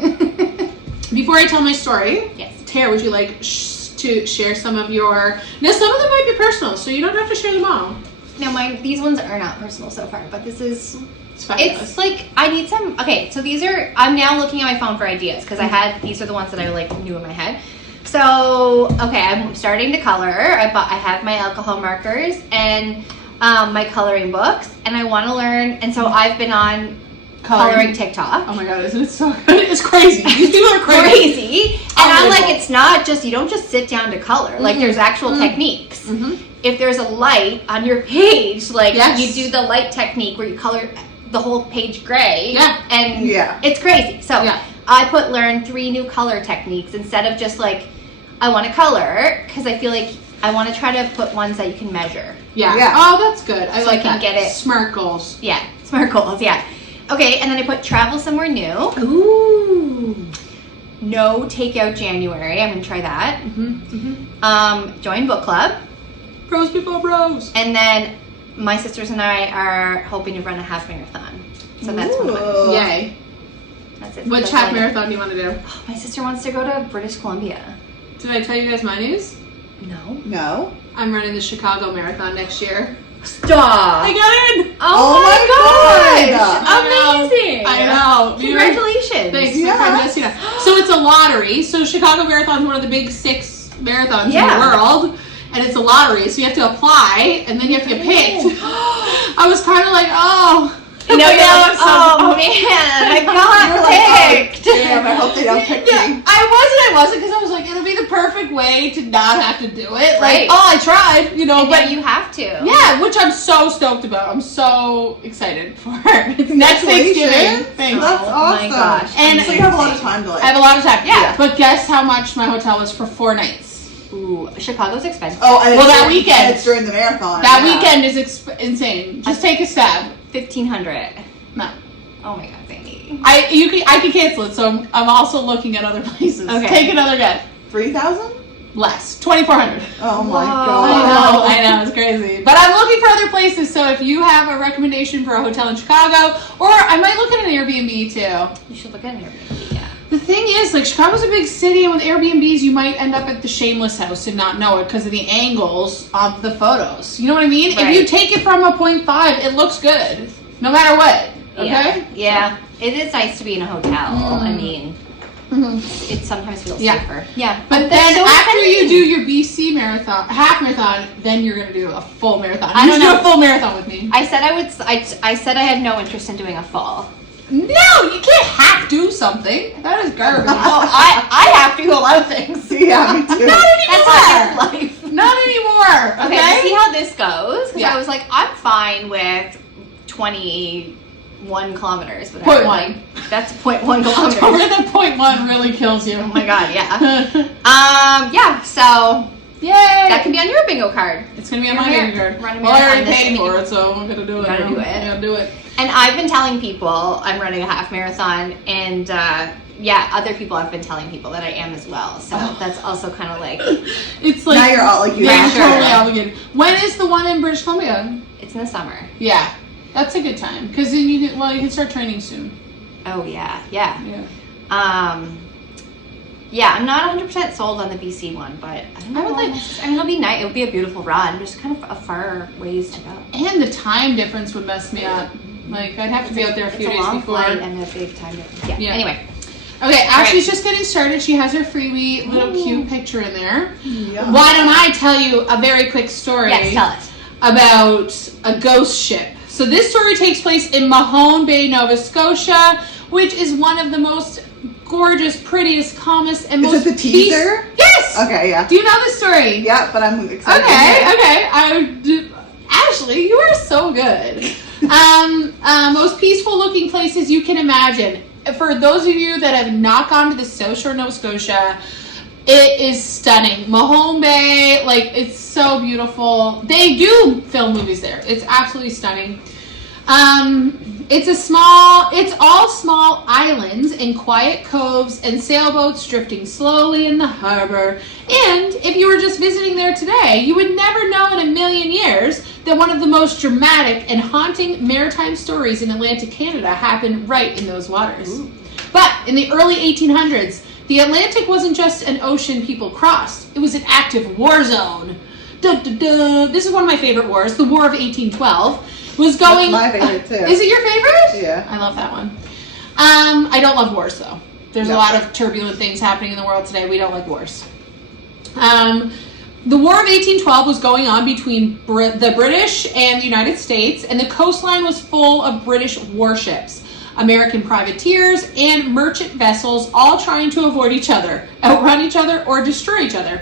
Before I tell my story, Yes. Tara, would you like to share some of your... Now, some of them might be personal, so you don't have to share them all. Now, these ones are not personal so far, but this is... It's fabulous. It's like, I need some... Okay, so these are... I'm now looking at my phone for ideas, because these are the ones that I like knew in my head. So, okay, I'm starting to color. I have my alcohol markers and my coloring books, and I want to learn. And so I've been on coloring TikTok. Oh my god, isn't it so good? It's crazy. These people are crazy. And I'm like, it's not just, you don't just sit down to color. Like, there's actual techniques. If there's a light on your page, like you do the light technique where you color the whole page gray. And it's crazy. So I learn 3 new color techniques instead of just like, I want to color, because I feel like I want to try to put ones that you can measure. Oh, that's good. So I can get it. SMART goals. SMART goals, Okay, and then I put travel somewhere new. Ooh. No takeout January. I'm going to try that. Join book club. Bros before bros. And then my sisters and I are hoping to run a half marathon. So that's one of my. Yay. That's it. Which half marathon do you want to do? Oh, my sister wants to go to British Columbia. Did I tell you guys my news? No. I'm running the Chicago Marathon next year. Stop. I got in. Oh my gosh. Amazing. I know. Congratulations. Thanks. So it's a lottery. So Chicago Marathon is one of the big 6 marathons in the world. And it's a lottery. So you have to apply and then you have to get picked. I was kind of like, oh. Man, I got picked. Damn, I hope they don't pick me. I wasn't, because I was like, it'll be the perfect way to not have to do it. Right. Like, I tried, but you have to. Yeah, which I'm so stoked about. I'm so excited for it. Next Thanksgiving. Thanks. That's awesome. My gosh. And so you have a lot of time to like. I have a lot of time. Yeah. But guess how much my hotel was for 4 nights? Ooh, Chicago's expensive. Oh, and that weekend. It's during the marathon. That weekend is insane. Just take a stab. $1,500. No. Oh my god, baby. I can cancel it, so I'm also looking at other places. Okay. Take another guess. 3,000? Less. 2,400. Oh my Whoa. god. I know, it's crazy. But I'm looking for other places, so if you have a recommendation for a hotel in Chicago, or I might look at an Airbnb too. You should look at an Airbnb, yeah. The thing is, like, Chicago's a big city, and with Airbnbs, you might end up at the Shameless house and not know it because of the angles of the photos. You know what I mean? Right. If you take it from a 0.5, it looks good, no matter what. Okay? Yeah. It is nice to be in a hotel. I mean, it sometimes feels safer. Yeah. But then after you do your BC marathon, half marathon, then you're gonna do a full marathon. You should do a full marathon with me. I said I said I had no interest in doing a full. No, you can't half do something. That is garbage. I have to do a lot of things. Yeah, me too. Not anymore. That's not life. Not anymore. Okay, see how this goes? Because Yeah. I was like, I'm fine with 21 kilometers. But 0.1. That's 0.1 kilometers. Where the 0.1 really kills you. Oh my god, yeah. Yeah, so Yay! that can be on your bingo card. It's gonna be on Your my hair. bingo card. Run a Well, I marathon already paid this for week. it, so I'm gonna do it. Gotta do it. I'm gonna do it. And I've been telling people I'm running a half marathon, and other people I've been telling people that I am as well. So that's also kind of like, It's like Now you're all like, you yeah, have to. totally obligated. When is the one in British Columbia? it's in the summer. Yeah, that's a good time because then you can start training soon. Oh yeah. Yeah. Yeah, I'm not 100% sold on the BC one, but I don't know. I would like- I mean, it'll be nice. It'll be a beautiful run. Just kind of a far ways to go. And the time difference would mess me up. Like I'd have to be out there a few It's days a long before. flight and a big time difference. Yeah. Yeah. Anyway, Okay, Ashley's just getting started. She has her freebie little cute picture in there. Yeah. Why don't I tell you a very quick story yes, tell us. about a ghost ship? So this story takes place in Mahone Bay, Nova Scotia, which is one of the most gorgeous, prettiest, calmest, and most Is it the Teazer? Yes. Okay, yeah. Do you know this story? Yeah, but I'm excited. Okay. Ashley, you are so good. Most peaceful looking places you can imagine. For those of you that have not gone to the South Shore, Nova Scotia, it is stunning. Mahone Bay, like, it's so beautiful. They do film movies there. It's absolutely stunning. It's all small islands and quiet coves and sailboats drifting slowly in the harbor. And if you were just visiting there today, you would never know in a million years that one of the most dramatic and haunting maritime stories in Atlantic Canada happened right in those waters. Ooh. But in the early 1800s, the Atlantic wasn't just an ocean people crossed. It was an active war zone. Dun, dun, dun. This is one of my favorite wars, the War of 1812. Was going. That's my favorite too. Is it your favorite? Yeah. I love that one. I don't love wars though. There's a No. lot of turbulent things happening in the world today. We don't like wars. The War of 1812 was going on between the British and the United States, and the coastline was full of British warships, American privateers, and merchant vessels, all trying to avoid each other, outrun each other, or destroy each other.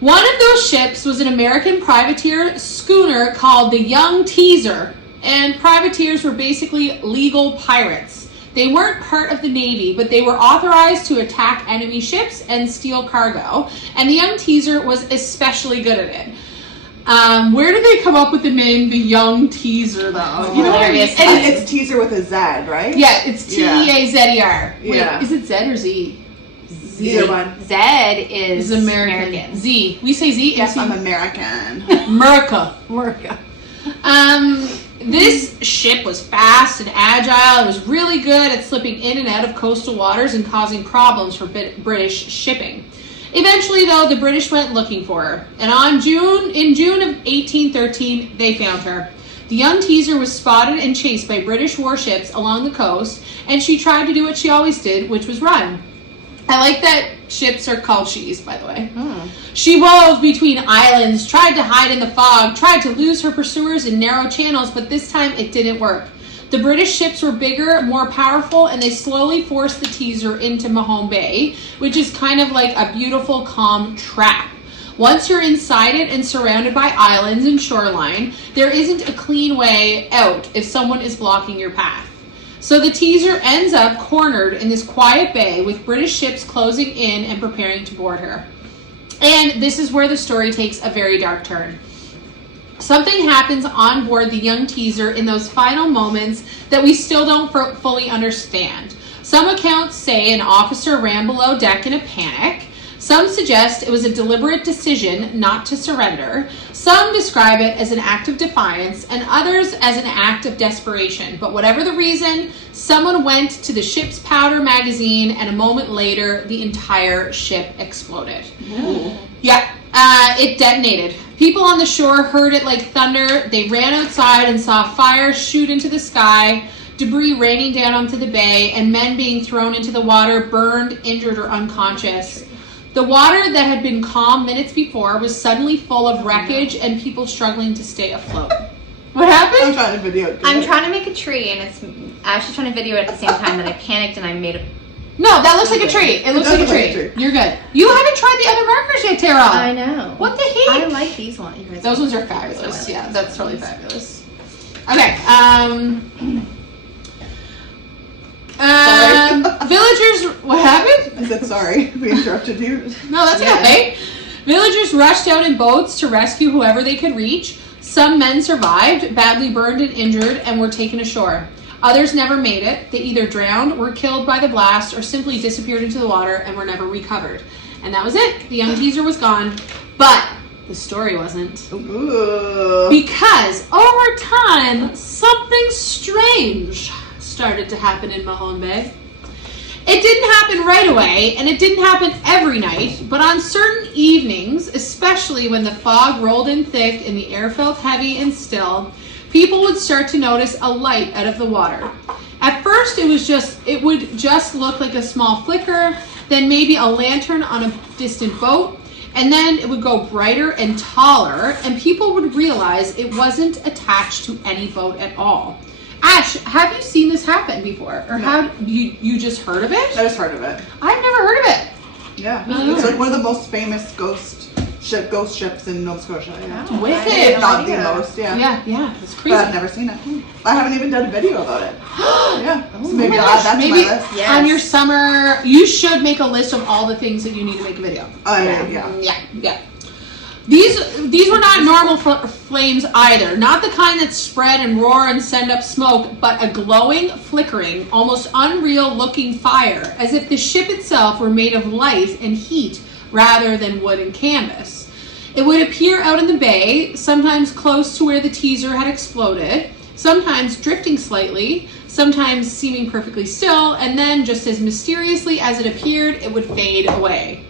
One of those ships was an American privateer schooner called the Young Teazer, and privateers were basically legal pirates. They weren't part of the Navy, but they were authorized to attack enemy ships and steal cargo, and the Young Teazer was especially good at it. Where did they come up with the name the Young Teazer, though? You know what I mean? And it's teaser with a Z, right? Yeah, it's Teazer. Wait, Yeah. is it Z or Z? Either one. Z is American. Z. We say Z. Yes, I'm American. America. America. This ship was fast and agile. It was really good at slipping in and out of coastal waters and causing problems for British shipping. Eventually, though, the British went looking for her, and in June of 1813, they found her. The Young Teazer was spotted and chased by British warships along the coast, and she tried to do what she always did, which was run. I like that ships are called she's, by the way. She wove between islands, tried to hide in the fog, tried to lose her pursuers in narrow channels, but this time it didn't work. The British ships were bigger, more powerful, and they slowly forced the Teazer into Mahone Bay, which is kind of like a beautiful, calm trap. Once you're inside it and surrounded by islands and shoreline, there isn't a clean way out if someone is blocking your path. So the Teazer ends up cornered in this quiet bay with British ships closing in and preparing to board her. And this is where the story takes a very dark turn. Something happens on board the Young Teazer in those final moments that we still don't fully understand. Some accounts say an officer ran below deck in a panic. Some suggest it was a deliberate decision not to surrender. Some describe it as an act of defiance, and others as an act of desperation. But whatever the reason, someone went to the ship's powder magazine, and a moment later, the entire ship exploded. Ooh. Yeah, it detonated. People on the shore heard it like thunder. They ran outside and saw fire shoot into the sky, debris raining down onto the bay, and men being thrown into the water, burned, injured, or unconscious. The water that had been calm minutes before was suddenly full of wreckage and people struggling to stay afloat. What happened? I'm trying to video it. I'm trying to make a tree, and it's Ashley's trying to video it at the same time that I panicked and I made a... No, that looks like a tree. It looks like a tree. You're good. You haven't tried the other markers yet, Tara. I know. What the heck? I like these ones. Those ones are fabulous. Yeah, that's really fabulous. Okay. Villagers, what happened? I said sorry. We interrupted you. No, that's okay. Villagers rushed out in boats to rescue whoever they could reach. Some men survived, badly burned and injured, and were taken ashore. Others never made it. They either drowned, were killed by the blast, or simply disappeared into the water and were never recovered. And that was it. The Young Teazer was gone. But the story wasn't. Ooh. Because over time, something strange started to happen in Mahone Bay. It didn't happen right away, and it didn't happen every night, but on certain evenings, especially when the fog rolled in thick and the air felt heavy and still, people would start to notice a light out of the water. At first, it would just look like a small flicker, then maybe a lantern on a distant boat, and then it would go brighter and taller, and people would realize it wasn't attached to any boat at all. Ash, have you seen this happen before? Or how you just heard of it? I just heard of it. I've never heard of it. Yeah. It's like one of the most famous ghost ships in Nova Scotia. Yeah. It's wicked. If not the most, yeah. Yeah, it's crazy. But I've never seen it. I haven't even done a video about it. Yeah. So maybe my I'll add gosh, that to my maybe list. Yes. on your summer, you should make a list of all the things that you need to make a video. Yeah. These were not normal flames either. Not the kind that spread and roar and send up smoke, but a glowing, flickering, almost unreal looking fire, as if the ship itself were made of light and heat rather than wood and canvas. It would appear out in the bay, sometimes close to where the Teazer had exploded, sometimes drifting slightly, sometimes seeming perfectly still, and then just as mysteriously as it appeared, it would fade away.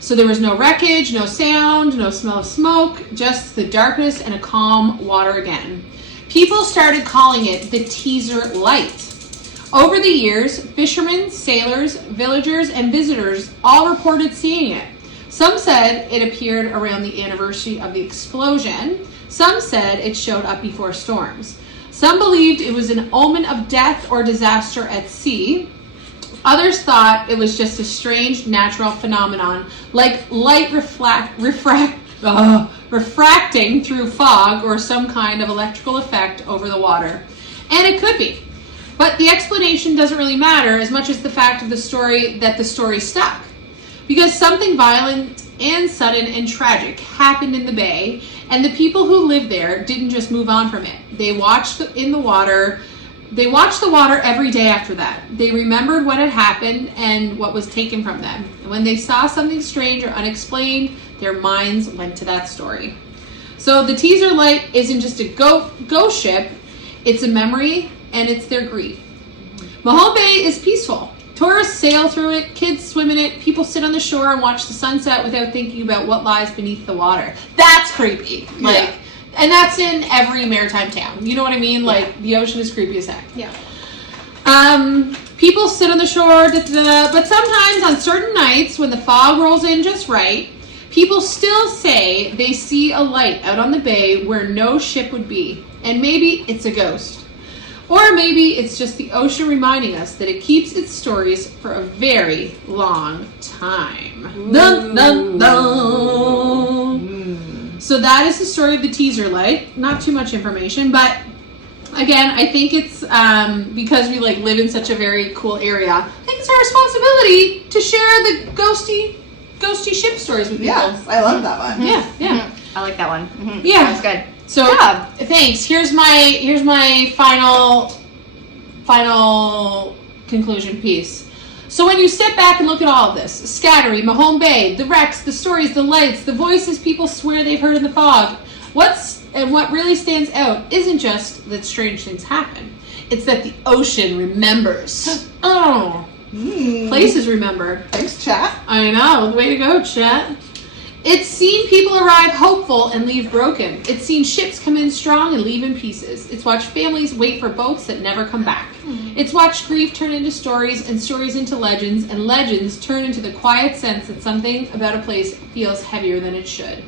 So there was no wreckage, no sound, no smell of smoke, just the darkness and a calm water again. People started calling it the Teazer Light. Over the years, fishermen, sailors, villagers, and visitors all reported seeing it. Some said it appeared around the anniversary of the explosion. Some said it showed up before storms. Some believed it was an omen of death or disaster at sea. Others thought it was just a strange natural phenomenon, like light refracting through fog or some kind of electrical effect over the water. And it could be. But the explanation doesn't really matter as much as the fact of the story that the story stuck. Because something violent and sudden and tragic happened in the bay, and the people who lived there didn't just move on from it. They watched the water every day after that. They remembered what had happened and what was taken from them. And when they saw something strange or unexplained, their minds went to that story. So the Teazer Light isn't just a ghost ship, it's a memory and it's their grief. Mahone Bay is peaceful. Tourists sail through it, kids swim in it, people sit on the shore and watch the sunset without thinking about what lies beneath the water. That's creepy. And that's in every maritime town. You know what I mean? Like, the ocean is creepy as heck. Yeah. People sit on the shore, but sometimes on certain nights when the fog rolls in just right, people still say they see a light out on the bay where no ship would be. And maybe it's a ghost. Or maybe it's just the ocean reminding us that it keeps its stories for a very long time. Dun, dun, dun. So that is the story of the Teazer Light. Not too much information, but again, I think it's because we live in such a very cool area. I think it's our responsibility to share the ghosty ship stories with people. Yes, I love that one. Yeah. I like that one. Mm-hmm. Yeah, that's good. So thanks. Here's my final conclusion piece. So when you step back and look at all of this, Scatarie, Mahone Bay, the wrecks, the stories, the lights, the voices people swear they've heard in the fog, what really stands out isn't just that strange things happen. It's that the ocean remembers. Places remember. Thanks, chat. I know. Way to go, chat. It's seen people arrive hopeful and leave broken. It's seen ships come in strong and leave in pieces. It's watched families wait for boats that never come back. It's watched grief turn into stories and stories into legends and legends turn into the quiet sense that something about a place feels heavier than it should.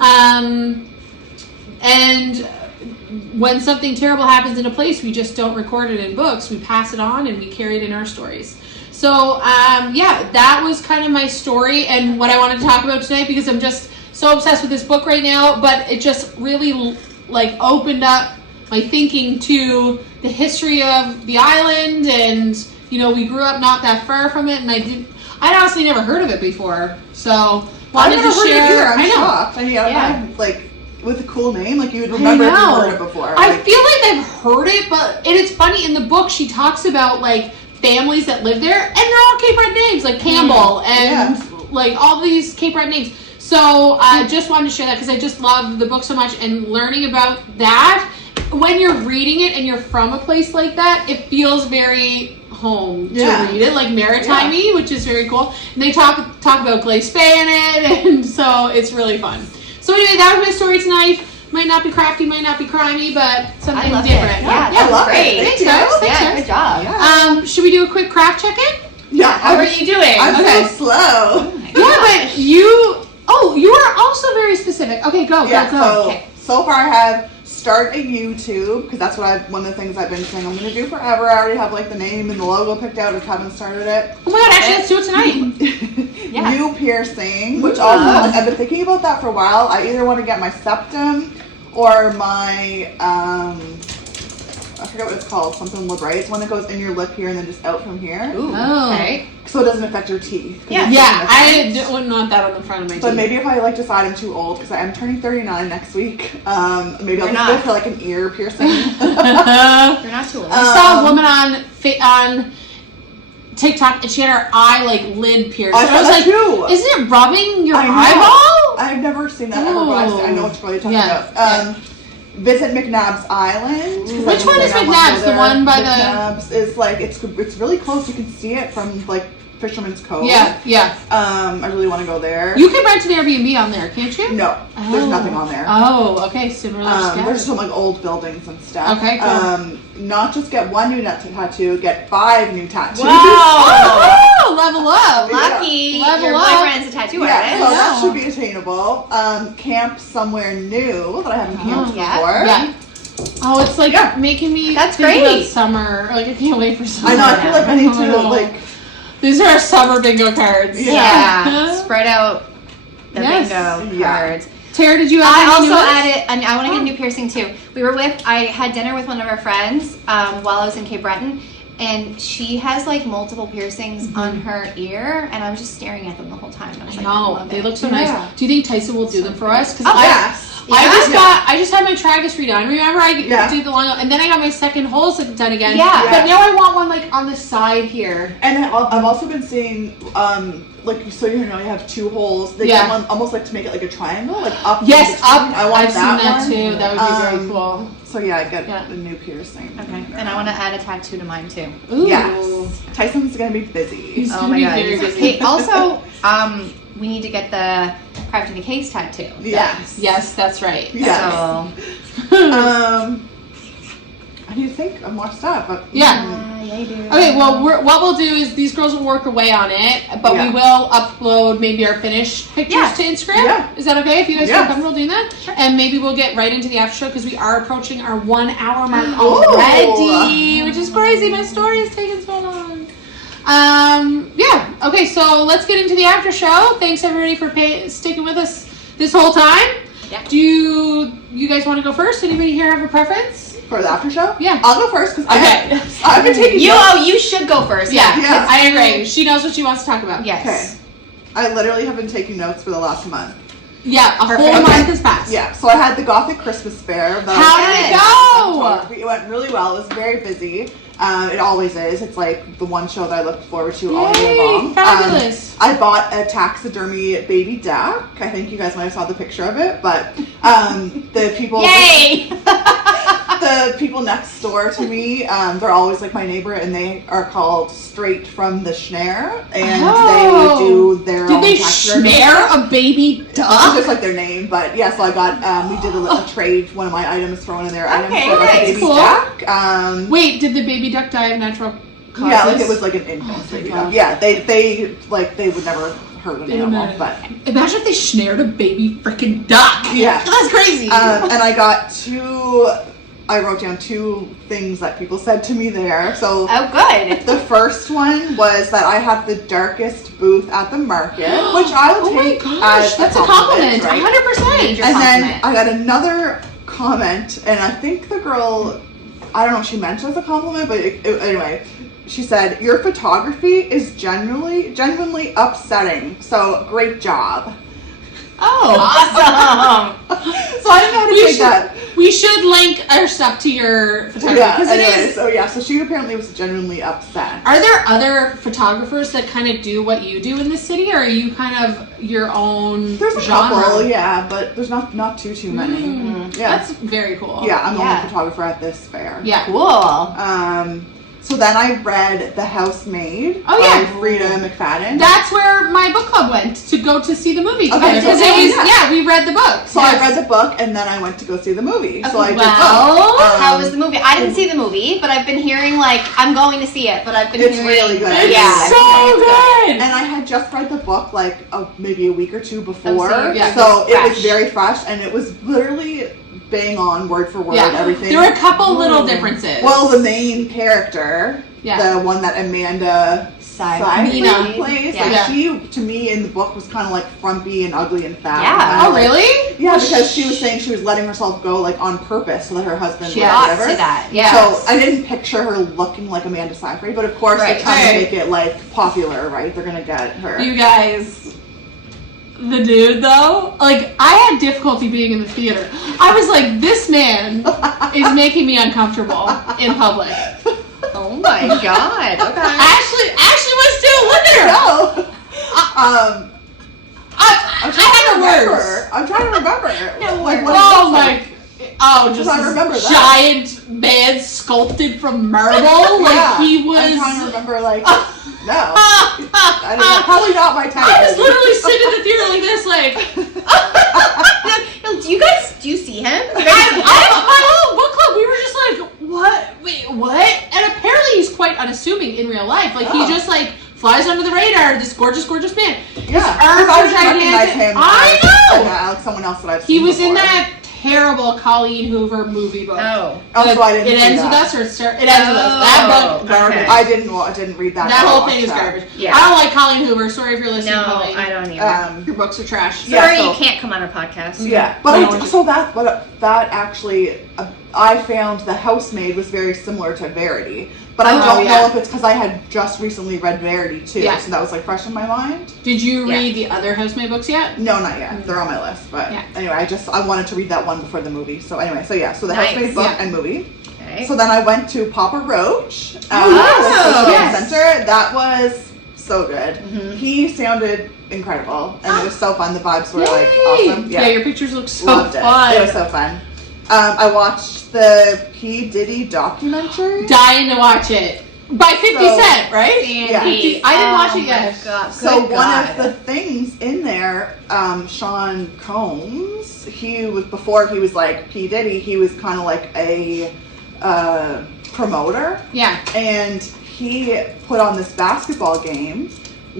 And when something terrible happens in a place, we just don't record it in books. We pass it on and we carry it in our stories. So, that was kind of my story and what I wanted to talk about tonight because I'm just so obsessed with this book right now, but it just really, opened up my thinking to the history of the island and, we grew up not that far from it and I'd honestly never heard of it before. So, wanted to share. I'm shocked. I'm with a cool name, you would remember if you heard it before. I feel like I've heard it, and it's funny, in the book she talks about, families that live there, and they're all Cape Breton names, like Campbell, and all these Cape Breton names. So I just wanted to share that because I just love the book so much, and learning about that, when you're reading it and you're from a place like that, it feels very home to read it, maritime-y, which is very cool. And they talk about Glace Bay in it, and so it's really fun. So anyway, that was my story tonight. Might not be crafty, might not be crimey, but something different. Yeah, I love great. it. Thanks, guys. Yeah, good job. Yeah. Should we do a quick craft check-in? Yeah. How are you doing? I'm so slow. Oh But you are also very specific. Okay, go. So far I have start a YouTube, because that's what one of the things I've been saying I'm going to do forever. I already have the name and the logo picked out, just haven't started it. Oh my god, actually let's do it tonight. New piercing, which also, I've been thinking about that for a while. I either want to get my septum or my, I forget what it's called, something LeBray. It's one that goes in your lip here and then just out from here. Ooh, okay. So it doesn't affect your teeth. I wouldn't want that on the front of my teeth. But maybe if I decide I'm too old, because I am turning 39 next week, maybe I'll just go for an ear piercing. You're not too old. I saw a woman on TikTok and she had her eye lid pierced. I was like, isn't it rubbing your eyeball? I've never seen that ever, but I know what you're talking about. Visit McNabb's Island. Which one is McNabb's? The one by McNabb's is it's really close. You can see it from Fisherman's Cove. Yeah. I really want to go there. You can rent an Airbnb on there, can't you? No, there's nothing on there. Oh, okay. Similar. There's some old buildings and stuff. Okay, cool. Not just get one new tattoo, get 5 new tattoos. Wow! Oh, level up. Lucky Level your up. boyfriend's a tattoo Yeah, artist. so that should be attainable. Camp somewhere new that I haven't camped yeah. before. Yeah. Oh, it's like making me That's think about great. summer. Like, I can't wait for summer. I know, I feel like I need to, Oh. like... These are our summer bingo cards. Yeah. Spread out the Yes. bingo Yeah. cards. Tara, did you add I any also new ones? added, and I want to get a new piercing too. I had dinner with one of our friends while I was in Cape Breton, and she has like multiple piercings on her ear, and I was just staring at them the whole time. I was like, I No, love they it. look so Yeah. nice. Do you think Tyson will do them for us? Because I just had my tragus redone. Remember, I did the long, and then I got my second holes done again. Yeah. But now I want one like on the side here. And I've also been seeing, like, so you know, you have two holes. They get one almost like to make it like a triangle, like up. Yes, up. I want I've seen that one. too. That would be very cool. So yeah, I get a new piercing. Okay, and I want to add a tattoo to mine too. Ooh. Yes. Tyson's gonna be busy. Oh my god. Hey, also, we need to get the crafting the case tattoo. Yes. Yes, that's right. Yes. So, I need to think of more stuff. But Yeah. yeah, you do. Okay, well, what we'll do is these girls will work away on it, but we will upload maybe our finished pictures to Instagram. Yeah. Is that okay if you guys Yeah. feel comfortable doing that? Sure. And maybe we'll get right into the after show because we are approaching our 1 hour mark already, which is crazy. My story is taking so long. Yeah. Okay, so let's get into the after show. Thanks everybody for sticking with us this whole time. Yeah. Do you guys want to go first? Anybody here have a preference? for the after show? Yeah. I'll go first because Okay. I've been taking notes. You should go first. Yeah, Yeah. I agree. She knows what she wants to talk about. Yes. Okay. I literally have been taking notes for the last month. Yeah, a Perfect. whole Okay. month has passed. Yeah, so I had the Gothic Christmas Fair. How did it go? It went really well. It was very busy. It always is. It's like the one show that I look forward to all year Yay, long. fabulous. I bought a taxidermy baby duck. I think you guys might have saw the picture of it, but the people... Yay! The people next door to me, they're always like my neighbor, and they are called Straight from the Schnare, and they do their own Did they taxidermy. snare a baby It's duck? just like their name, but yeah. So I got we did a trade one of my items for one of their items Okay, for like a nice. baby Cool. duck. Wait, did the baby duck die of natural causes? Yeah, like it was like an infant baby duck. Yeah, they would never hurt an animal, but Imagine if they snared a baby freaking duck. Yeah. That's crazy. and I wrote down two things that people said to me there. So Oh, good. the first one was that I have the darkest booth at the market, which I will Oh my take gosh, as that's a compliment. right? 100%. Major And then compliment. I got another comment, and I think the girl, I don't know if she meant it as a compliment, but anyway, she said, "Your photography is genuinely upsetting, so great job." Oh, Awesome. So I don't know how to take that. We should link our stuff to your photography. Yeah, 'cause it anyway, is- so she apparently was genuinely upset. Are there other photographers that kind of do what you do in the city, or are you kind of your own There's a genre? couple, yeah, but there's not too many. Yeah. That's very cool. Yeah, I'm the Yeah. only photographer at this fair. Yeah. Cool. So then I read The Housemaid Oh, yeah. by Frida McFadden. That's where my book club went to go to see the movie. Okay, Because so it was, yeah. we read the book. So I read the book and then I went to go see the movie. So I did Well, both. how was the movie? I didn't see the movie, but I've been hearing I'm going to see it. But I've been It's hearing really good. It's Yeah, so good. And I had just read the book maybe a week or two before. so yeah, So it was fresh. very fresh and it was literally bang on word for word, Yeah. everything. There were a couple little differences. Well, the main character, Yeah. the one that Amanda Seyfried Nina. plays, Yeah. like Yeah. she, to me, in the book was kind of like frumpy and ugly and fat. Yeah. And I, Oh, like- really? Yeah, because she was saying she was letting herself go on purpose so that her husband She would ought whatever. to that. Yeah. So I didn't picture her looking like Amanda Seyfried, but of course Right. they're trying Right. to make it popular, right? They're gonna get her. You guys, the dude though, I had difficulty being in the theater. I was like, this man is making me uncomfortable in public. Oh my god. Okay. Ashley was still with her. No. I had the words. I'm trying to remember. No Like, words. what it Oh looks my! like. Oh, just I remember this that. giant man sculpted from marble. Yeah. He was. I'm trying to remember. No. I don't know. Probably not my type. I was literally sitting in the theater like this, No, do you see him? my whole book club, we were just like, what? Wait, what? And apparently he's quite unassuming in real life. He Oh. just flies under the radar. gorgeous, gorgeous man. Yeah, arms I are recognize gigantic. him. I know. Like someone else that I've He seen was in before. that terrible Colleen Hoover movie book. Oh. So I didn't It see ends that. with us, or it ends with us. That book, garbage. okay. I didn't read that. That I whole watched thing is that. garbage. Yeah. I don't like Colleen Hoover. Sorry if you're listening, No, Colleen. I don't either. Your books are trash. Sorry, so- you can't come on our podcast. Yeah, but that actually, I found The Housemaid was very similar to Verity. But I don't know if it's because I had just recently read Verity too, so that was like fresh in my mind. Did you read the other Housemaid books yet? No, not yet. They're on my list, but anyway, I wanted to read that one before the movie. So anyway, so the Housemaid book and movie. Okay. So then I went to Papa Roach. Yes. Center. That was so good. Mm-hmm. He sounded incredible, and it was so fun. The vibes were like awesome. Yeah, your pictures look so Loved fun. It was so fun. I watched the P. Diddy documentary. Dying to watch it. By 50 Cent, right? Sandy. I didn't watch it yet. So one of the things in there, Sean Combs, before he was like P. Diddy, he was kind of like a promoter. Yeah. And he put on this basketball game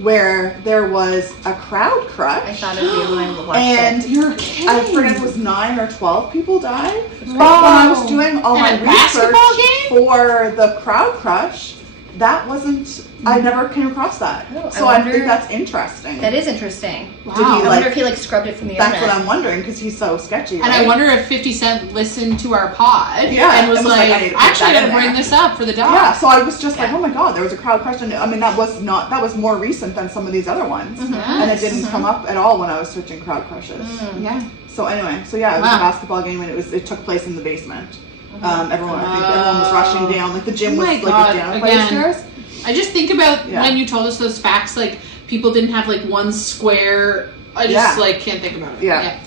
where there was a crowd crush. I thought it'd be when I watched and it. You're kidding. I forget if it was 9 or 12 people died. Wow. But when I was doing all my In a basketball research game? for the crowd crush, that wasn't, I never came across that. Oh, So I think that's interesting. That is interesting. Wow. Did he, I like, wonder if he like scrubbed it from the That's internet. what I'm wondering, because he's so sketchy. And I wonder if 50 Cent listened to our pod and was like, I need to put actually, that I'm in going to bring there." this up for the dog. Yeah, so I was just like, oh my god, there was a crowd crush. And I mean, that was more recent than some of these other ones. And it didn't come up at all when I was searching crowd crushes. Yeah. So anyway, it was a basketball game, and it took place in the basement. Everyone was rushing down, like the gym was like down by the stairs. I just think about when you told us those facts, like people didn't have like one square. I just like can't think about it. Yeah.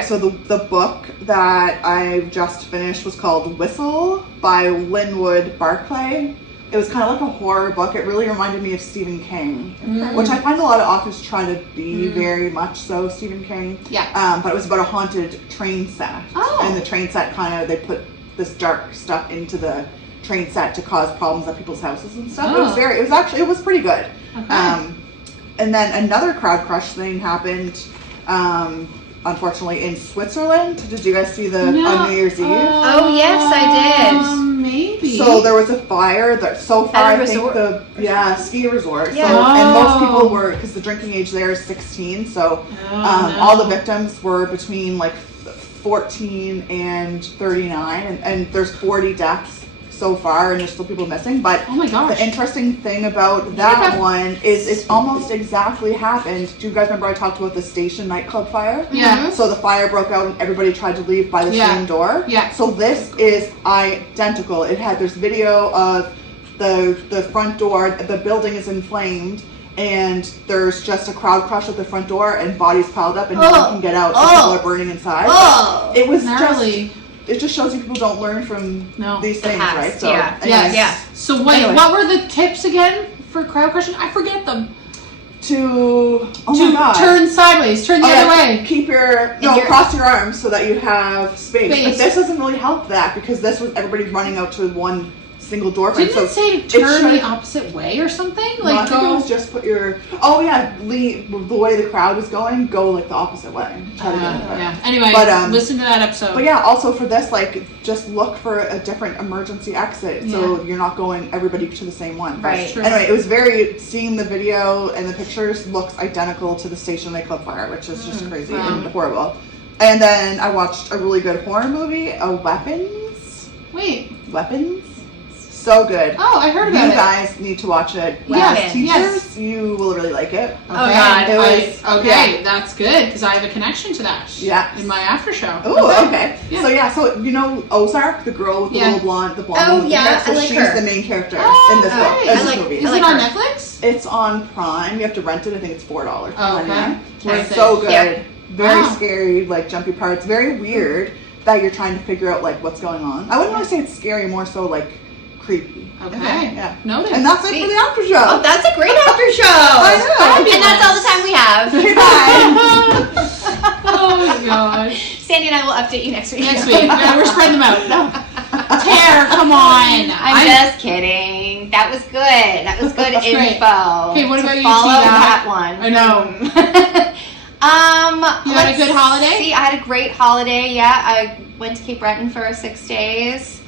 So the book that I just finished was called Whistle by Linwood Barclay. It was kind of like a horror book. It really reminded me of Stephen King, which I find a lot of authors try to be very much so Stephen King. Yeah. But it was about a haunted train set. Oh. And the train set they put this dark stuff into the train set to cause problems at people's houses and stuff. Oh. It was pretty good. Okay. And then another crowd crush thing happened, unfortunately, in Switzerland. Did you guys see on New Year's Eve? Oh yes, I did. Maybe. So there was a fire that so far At a I think resort? ski resort. Yeah. So and most people were, because the drinking age there is 16. So all the victims were between like 14 and 39, and there's 40 deaths so far, and there's still people missing. But oh my gosh, the interesting thing about that one is it almost exactly happened. Do you guys remember I talked about the Station nightclub fire? Yeah. So the fire broke out and everybody tried to leave by the same door. Yeah. So this is identical. There's video of the front door. The building is inflamed, and there's just a crowd crush at the front door, and bodies piled up, and no one can get out. So people are burning inside. It was gnarly. It just shows you people don't learn from these things, past, right? So, yeah. anyways, Yeah. So what were the tips again for crowd crushing? I forget them. To my God. Turn sideways, turn the other way. Keep cross your arms so that you have space. But this doesn't really help that, because this was everybody running out to one single door frame. Didn't it say turn the opposite way or something? Like I think it was just put your leave the way the crowd was going, go like the opposite way. Try to get it. Yeah. Anyway, listen to that episode. But yeah, also for this, like, just look for a different emergency exit, so you're not going everybody to the same one. Right. But anyway, it was seeing the video and the pictures looks identical to the Station nightclub fire, which is just crazy and horrible. And then I watched a really good horror movie, Weapons. Weapons. So good. Oh, I heard about it. You guys need to watch it. Yes. Teachers, you will really like it. Okay. Oh God. That's good, because I have a connection to that. Yeah. In my after show. Oh, okay. Yeah. So you know Ozark, the girl with the little blonde, Oh, woman. yeah, So I like she's her. the main character in this book, in this movie. Is it on Netflix? It's on Prime. You have to rent it. I think it's $4. Oh, okay. It's so good. Yep. Very scary, like jumpy parts. Very weird that you're trying to figure out like what's going on. I wouldn't really say it's scary, more so like creepy. Okay. Yeah. Noted. And that's it for the after show. Oh, that's a great after show. I know. And that's all the time we have. Oh my gosh. Sandy and I will update you next week. Next week. We're spreading them out. No. Tara, come on. I'm just kidding. amazing. That was good. That was good info. Great. Okay, what about you, follow Tina? that one. I know. You had a good holiday? See, I had a great holiday. Yeah, I went to Cape Breton for 6 days.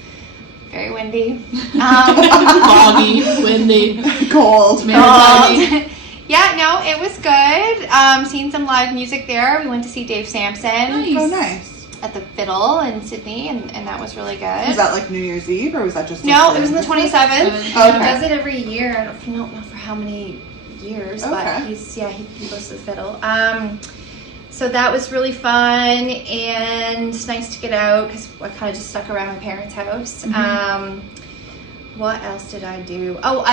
Very windy. Foggy, windy, Cold. maritime. Yeah, no, it was good. Seen some live music there. We went to see Dave Sampson. Nice. Oh, nice. At the Fiddle in Sydney, and that was really good. Was that like New Year's Eve, or was that just? No, it was on the 27th. Okay. He does it every year. I don't know for how many years, but Okay. he goes to the Fiddle. So that was really fun and nice to get out because I kind of just stuck around my parents' house. What else did I do? Oh,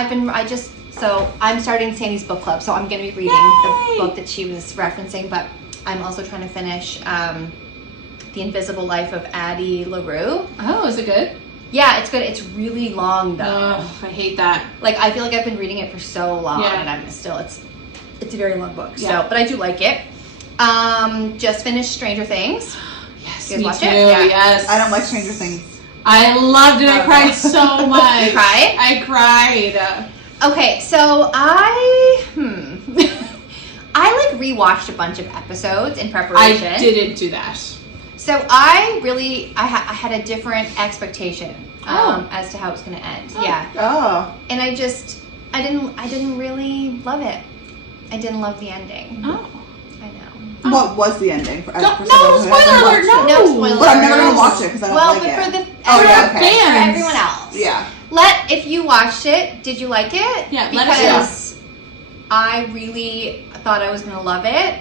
so I'm starting Sandy's book club, so I'm going to be reading the book that she was referencing, but I'm also trying to finish The Invisible Life of Addie LaRue. Oh, is it good? Yeah, it's good. It's really long though. I hate that. Like, I feel like I've been reading it for so long, Yeah. and I'm still, it's a very long book. Yeah. So, but I do like it. Just finished Stranger Things. Yes, You guys me watch too. it? Yeah. Yes. I don't like Stranger Things. I loved it. I cried so much. You cried? I cried. Okay, so I like rewatched a bunch of episodes in preparation. I didn't do that. So I had a different expectation as to how it was going to end. Oh. Yeah. Oh. And I didn't really love it. I didn't love the ending. Oh. I know. What was the ending? No spoiler alert, no. No spoilers. But I'm never gonna watch it because I don't like but it. for the Oh, yeah, okay. for Fans. everyone else. Yeah. If you watched it, did you like it? Yeah, because let us know. I really thought I was gonna love it,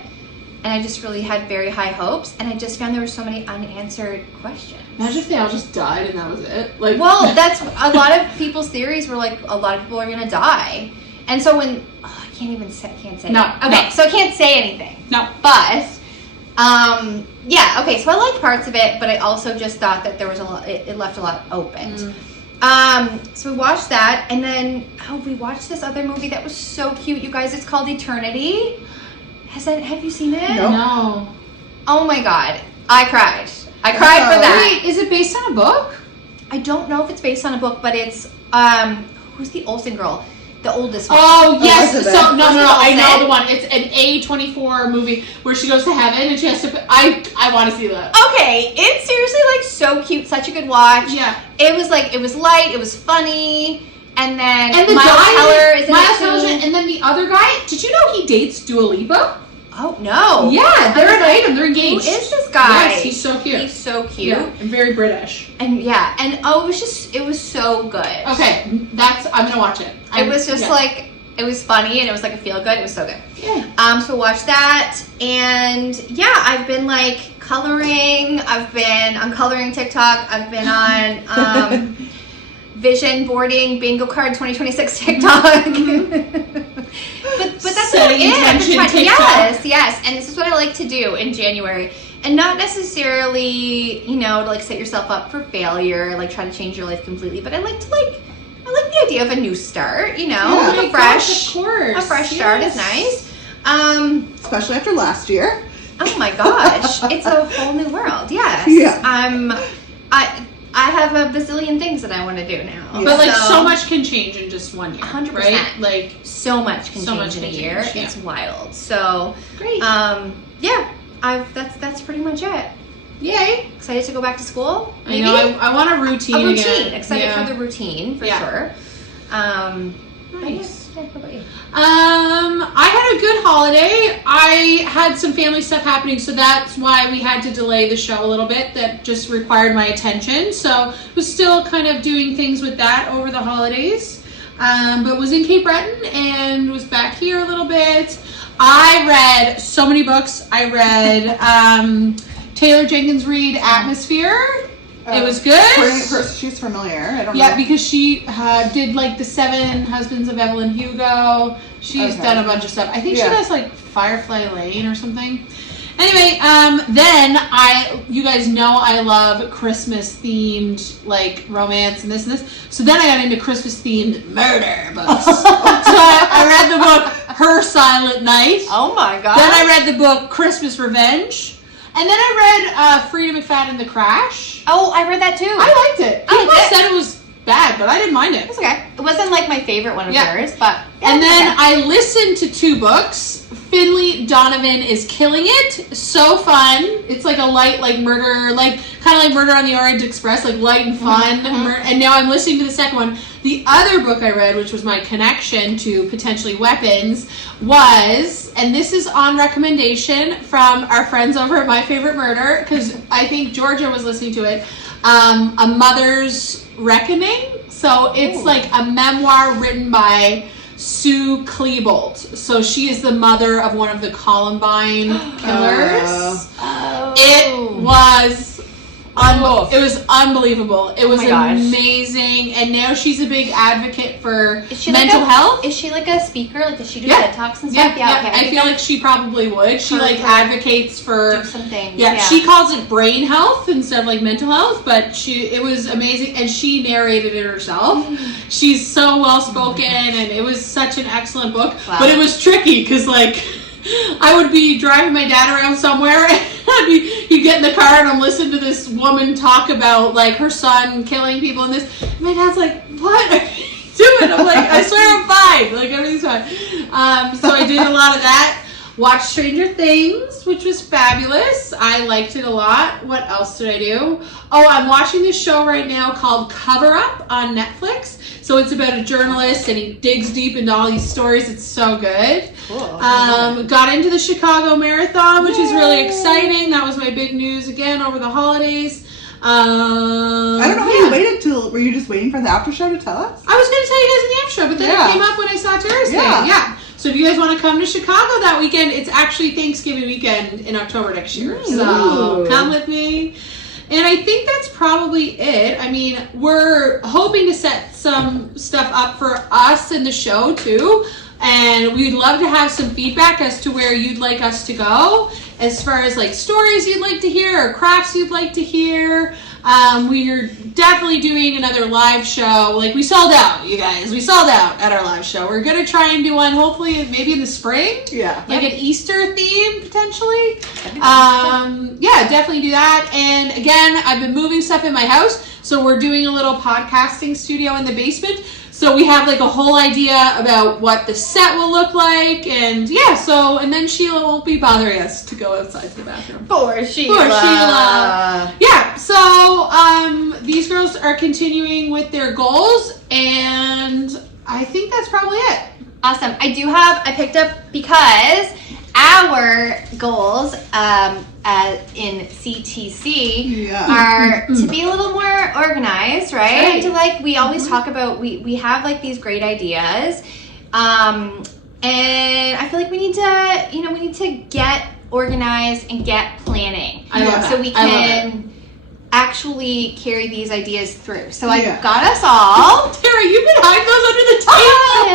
and I just really had very high hopes, and I just found there were so many unanswered questions. Imagine if they all just died and that was it. Like, Well, that's a lot of people's theories were like a lot of people are gonna die, and so when I can't say. No, Okay, no. so I can't say anything. No. But yeah, okay, so I liked parts of it, but I also just thought that there was a lot, it left a lot open. So we watched that, and then we watched this other movie that was so cute, you guys. It's called Eternity. Have you seen it? Nope. No. Oh my god, I cried for that. Wait, is it based on a book? I don't know if it's based on a book, but it's who's the Olsen girl? The oldest one. Oh, yes. Elizabeth. So, no, I know Olsen? the one. It's an A24 movie where she goes to heaven and she has to, I want to see that. Okay, it's seriously like so cute, such a good watch. Yeah. It was light, it was funny, and then And the Miles guy, Teller is in Miles it Teller's in too. it, and then the other guy, did you know he dates Dua Lipa? Oh no! Yeah, they're an item. They're Who engaged. is this guy? Yes, he's so cute. He's so cute, Yeah, and very British. and it was so good. Okay, I'm gonna watch it. It was just yeah. like, it was funny, and it was like a feel good. It was so good. Yeah. So watch that, and yeah, I've been like coloring. I'm coloring TikTok. I've been on vision boarding bingo card 2026 TikTok. but that's Setting about it. I've been intention TikTok. Yes, and this is what I like to do in January. And not necessarily, to like set yourself up for failure, like try to change your life completely, but I like the idea of a new start, Oh my a fresh gosh, of course. a fresh start is Yes. nice. Especially after last year. Oh my gosh, it's a whole new world. Yes. Yeah. I have a bazillion things that I want to do now. But like so much can change in just 1 year. 100%. Right? Like So much can So change much in a can year. change, yeah. It's wild. So great. yeah, that's pretty much it. Yay. Excited to go back to school? I know. I want a routine. A routine. Again. Excited for the routine for sure. Nice. Yeah, what about you? I had a good holiday. I had some family stuff happening, so that's why we had to delay the show a little bit. That just required my attention. So was still kind of doing things with that over the holidays. But was in Cape Breton and was back here a little bit. I read so many books. I read Taylor Jenkins Reid Atmosphere. It was good. She's familiar. I don't know. Yeah, because she did like the 7 Husbands of Evelyn Hugo. She's done a bunch of stuff. I think she does like Firefly Lane or something. Anyway, then you guys know I love Christmas themed like romance and this and this. So then I got into Christmas themed murder books. So I read the book Her Silent Night. Oh my god. Then I read the book Christmas Revenge. And then I read Frida McFadden The Crash. Oh, I read that too. I liked it. Oh, People good. said it was bad, but I didn't mind it. It's okay. It wasn't like my favorite one of Yeah. yours, but And then I listened to 2 books. Finley Donovan is Killing It. So fun. It's like a light, like murder, like kind of like Murder on the Orient Express, like light and fun. And now I'm listening to the second one. The other book I read, which was my connection to potentially weapons, was, and this is on recommendation from our friends over at My Favorite Murder, because I think Georgia was listening to it, A Mother's Reckoning. So it's like a memoir written by Sue Klebold. So she is the mother of one of the Columbine killers. It was it was unbelievable. It was amazing. And now she's a big advocate for mental health. Is she like a speaker? Like, does she do TED Talks and stuff? Yeah. Okay. I feel like she probably would. She like advocates for do some things. Yeah, she calls it brain health instead of like mental health, but it was amazing, and she narrated it herself. She's so well spoken, and it was such an excellent book. Wow. But it was tricky because like I would be driving my dad around somewhere, and he'd get in the car, and I'm listening to this woman talk about like her son killing people and this. And my dad's like, "What are you doing?" I'm like, "I swear I'm fine. Like everything's fine." So I did a lot of that. Watched Stranger Things, which was fabulous. I liked it a lot. What else did I do? Oh, I'm watching this show right now called Cover Up on Netflix. So it's about a journalist, and he digs deep into all these stories. It's so good. Cool. Got into the Chicago Marathon, which is really exciting. That was my big news again over the holidays. I don't know how you waited till. Were you just waiting for the after show to tell us? I was going to tell you guys in the after show, but then it came up when I saw Tara's thing. Yeah. So if you guys want to come to Chicago that weekend, it's actually Thanksgiving weekend in October next year. So come with me. And I think that's probably it. I mean, we're hoping to set some stuff up for us in the show too. And we'd love to have some feedback as to where you'd like us to go, as far as like stories you'd like to hear or crafts you'd like to hear. We're definitely doing another live show. Like, we sold out, you guys. We sold out at our live show. We're going to try and do one hopefully maybe in the spring. Yeah. Like an Easter theme, potentially. Yeah, definitely do that. And again, I've been moving stuff in my house. So we're doing a little podcasting studio in the basement. So we have like a whole idea about what the set will look like, and and then Sheila won't be bothering us to go outside to the bathroom. Poor Sheila. Yeah, so these girls are continuing with their goals, and I think that's probably it. Awesome. I picked up, because our goals in CTC are to be a little more organized, right? To we always talk about, we have like these great ideas, and I feel like we need to get organized and get planning. I love that. So we can actually carry these ideas through. So I got us all. Tara, you've been hiding those under the table.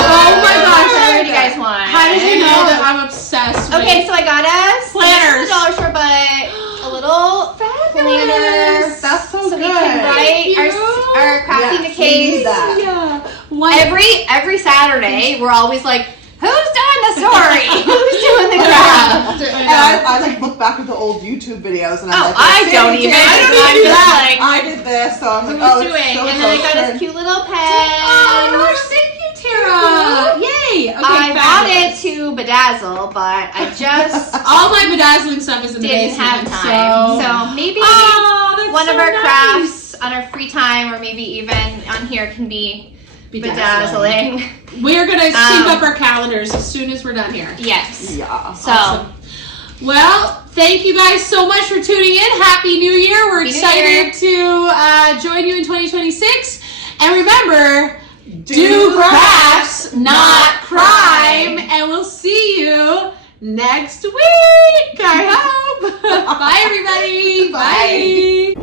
Oh my gosh! What do you guys want? How did you know that I'm obsessed with so I got us planners. $1 dollar store, but a little planner. That's so good. We can write our crafting the case. Every Saturday, we're always like, who's doing the story? Who's doing the craft? And I look back at the old YouTube videos, and I'm I don't even. I did this, so I'm like, who's doing? So and then I got this cute little pen. Oh my gosh, thank you, Tara. Yay. Okay, I bought it to bedazzle, but I just all my bedazzling stuff is in the basement. Didn't have time. So maybe one of our crafts on our free time, or maybe even on here, can be bedazzling. We're going to sync up our calendars as soon as we're done here. Yes. Yeah. So, awesome. Well, thank you guys so much for tuning in. Happy New Year. We're excited to join you in 2026. And remember, do crafts, not crime. And we'll see you next week, I hope. Bye, everybody. Bye.